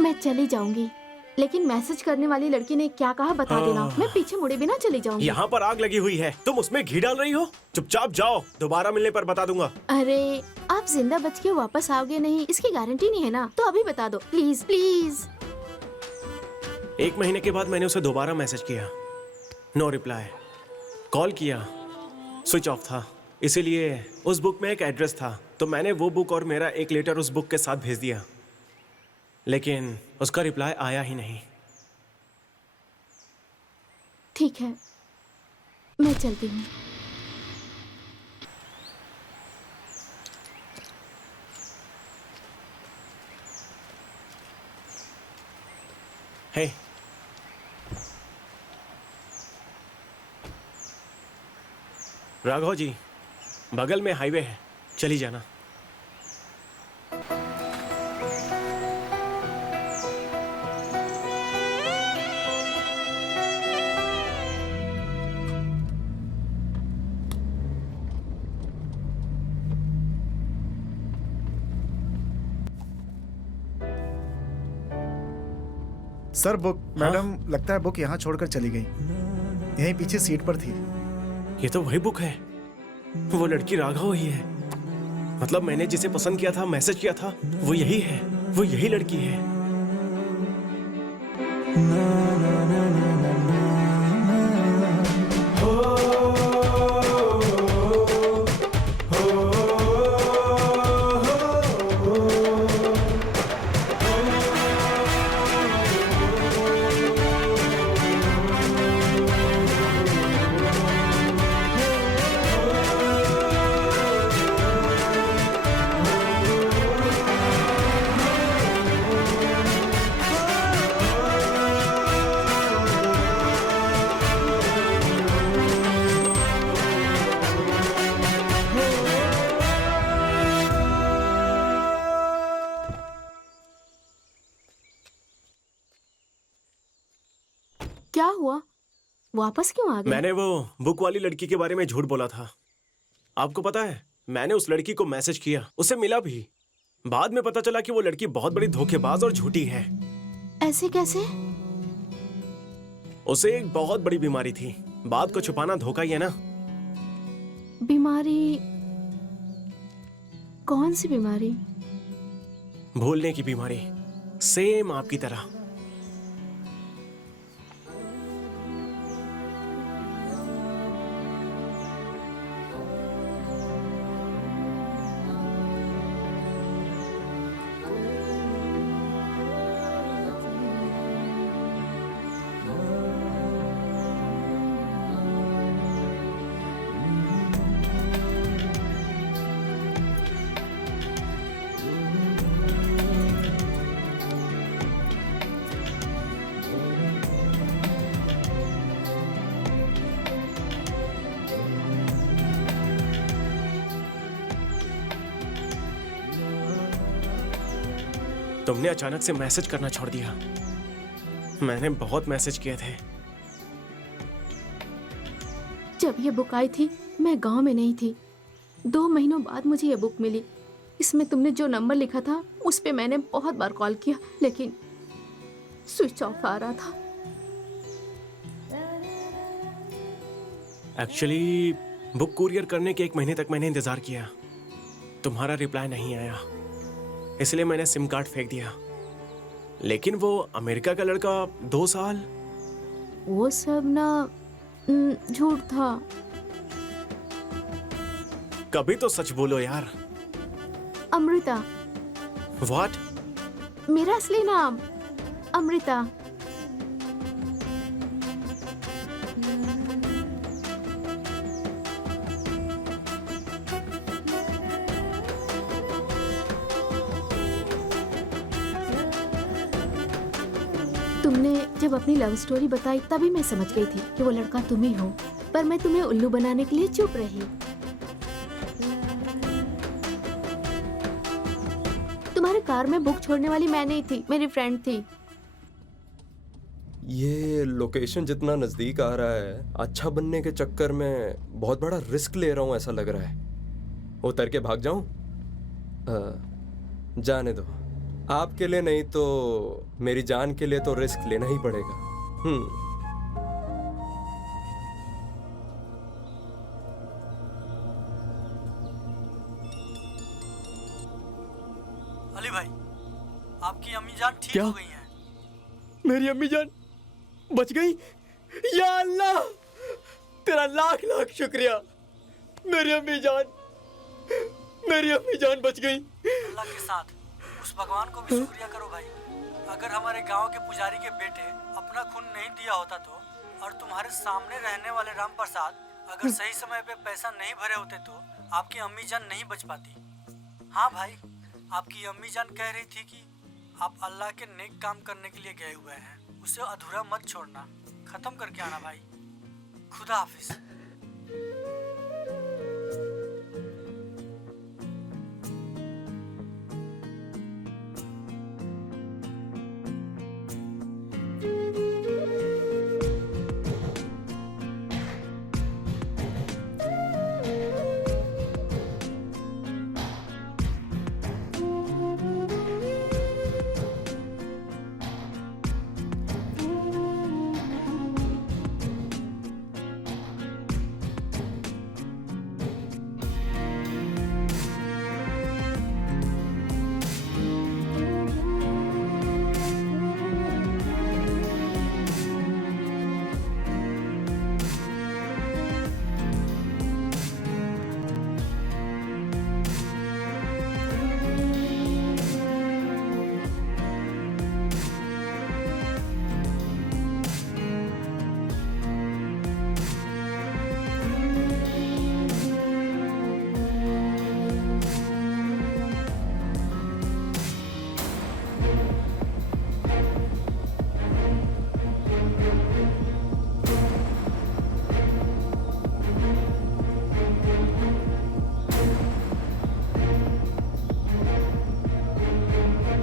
मैं चली जाऊंगी, लेकिन मैसेज करने वाली लड़की ने क्या कहा बता देना। मैं पीछे मुड़े बिना चली जाऊंगी। यहाँ पर आग लगी हुई है, तुम उसमें घी डाल रही हो। चुपचाप जाओ, दोबारा मिलने पर बता दूंगा। अरे आप जिंदा बच के वापस आओगे नहीं, इसकी गारंटी नहीं है ना, तो अभी बता दो प्लीज प्लीज। 1 महीने के बाद मैंने उसे दोबारा मैसेज किया, नो रिप्लाई। कॉल किया, स्विच ऑफ था। इसीलिए उस बुक में एक एड्रेस था, तो मैंने वो बुक और मेरा एक लेटर उस बुक के साथ भेज दिया, लेकिन उसका रिप्लाई आया ही नहीं। ठीक है, मैं चलती हूँ। हे, राघव जी, बगल में हाईवे है, चली जाना। सर बुक, मैडम लगता है बुक यहाँ छोड़कर चली गई। यहीं पीछे सीट पर थी। ये तो वही बुक है, वो लड़की राघव ही है। मतलब मैंने जिसे पसंद किया था, मैसेज किया था, वो यही है, वो यही लड़की है। क्या हुआ? वापस क्यों आ गए? मैंने वो बुक वाली लड़की के बारे में झूठ बोला था। आपको पता है, मैंने उस लड़की को मैसेज किया, उसे मिला भी। बाद में पता चला कि वो लड़की बहुत बड़ी धोखेबाज और झूठी है। ऐसे कैसे? उसे एक बहुत बड़ी बीमारी थी। बात को छुपाना धोखा ही है ना। बीमारी? कौन सी बीमारी? भूलने की बीमारी, सेम आपकी तरह। तुमने अचानक से मैसेज करना छोड़ दिया। मैंने बहुत मैसेज किए थे। जब ये बुक आई थी मैं गांव में नहीं थी। 2 महीनों बाद मुझे ये बुक मिली। इसमें तुमने जो नंबर लिखा था उस पे मैंने बहुत बार कॉल किया, लेकिन स्विच ऑफ आ रहा था। एक्चुअली बुक कुरियर करने के 1 महीने तक मैंने इंतजार किया। तुम्हारा रिप्लाई नहीं आया, इसलिए मैंने सिम कार्ड फेंक दिया। लेकिन वो अमेरिका का लड़का 2 साल। वो सब ना झूठ था। कभी तो सच बोलो यार। अमृता। व्हाट? मेरा असली नाम अमृता। तुमने जब अपनी लव स्टोरी बताई तभी मैं समझ गई थी कि वो लड़का तुम ही हो, पर मैं तुम्हें उल्लू बनाने के लिए चुप रही। तुम्हारे कार में बुक छोड़ने वाली मैं नहीं थी, मेरी फ्रेंड थी। ये लोकेशन जितना नजदीक आ रहा है, अच्छा बनने के चक्कर में बहुत बड़ा रिस्क ले रहा हूं ऐसा लग रहा है। उतर के भाग जाऊं? जाने दो। आपके लिए नहीं तो मेरी जान के लिए तो रिस्क लेना ही पड़ेगा। अली भाई, आपकी अम्मी जान ठीक क्या? हो गई हैं। मेरी अम्मी जान बच गई? या अल्लाह, तेरा लाख लाख शुक्रिया। मेरी अम्मी जान बच गई। अल्लाह के साथ उस भगवान को भी शुक्रिया करो भाई। अगर हमारे गांव के पुजारी के बेटे अपना खून नहीं दिया होता तो, और तुम्हारे सामने रहने वाले राम प्रसाद अगर सही समय पे पैसा नहीं भरे होते तो आपकी अम्मी जान नहीं बच पाती। हाँ भाई, आपकी अम्मी जान कह रही थी कि आप अल्लाह के नेक काम करने के लिए गए हुए हैं, उसे अधूरा मत छोड़ना, खत्म करके आना भाई। खुदा हाफिज।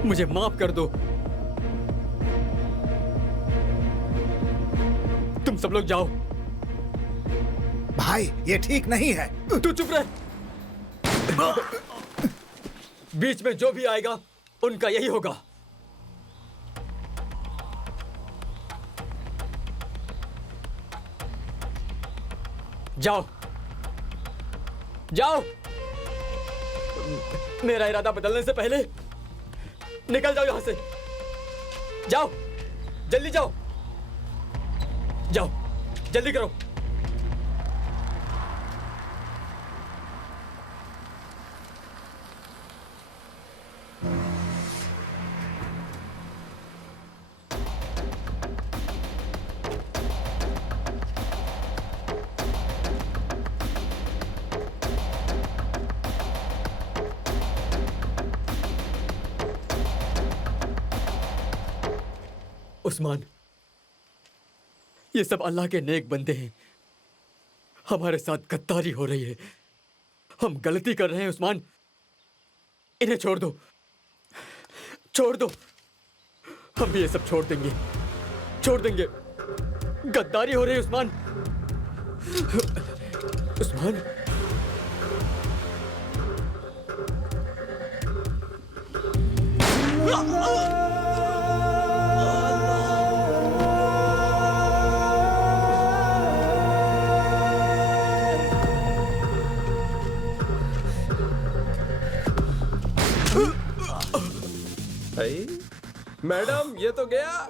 मुझे माफ कर दो। तुम सब लोग जाओ। भाई ये ठीक नहीं है। तू चुप रह। बीच में जो भी आएगा उनका यही होगा। जाओ जाओ। मेरा इरादा बदलने से पहले निकल जाओ यहां से। जाओ, जल्दी जाओ, जाओ, जल्दी करो। उस्मान, ये सब अल्लाह के नेक बंदे हैं। हमारे साथ गद्दारी हो रही है। हम गलती कर रहे हैं उस्मान। इन्हें छोड़ दो, छोड़ दो। हम भी ये सब छोड़ देंगे, छोड़ देंगे। गद्दारी हो रही है उस्मान। उस्मान, मैडम ये तो गया।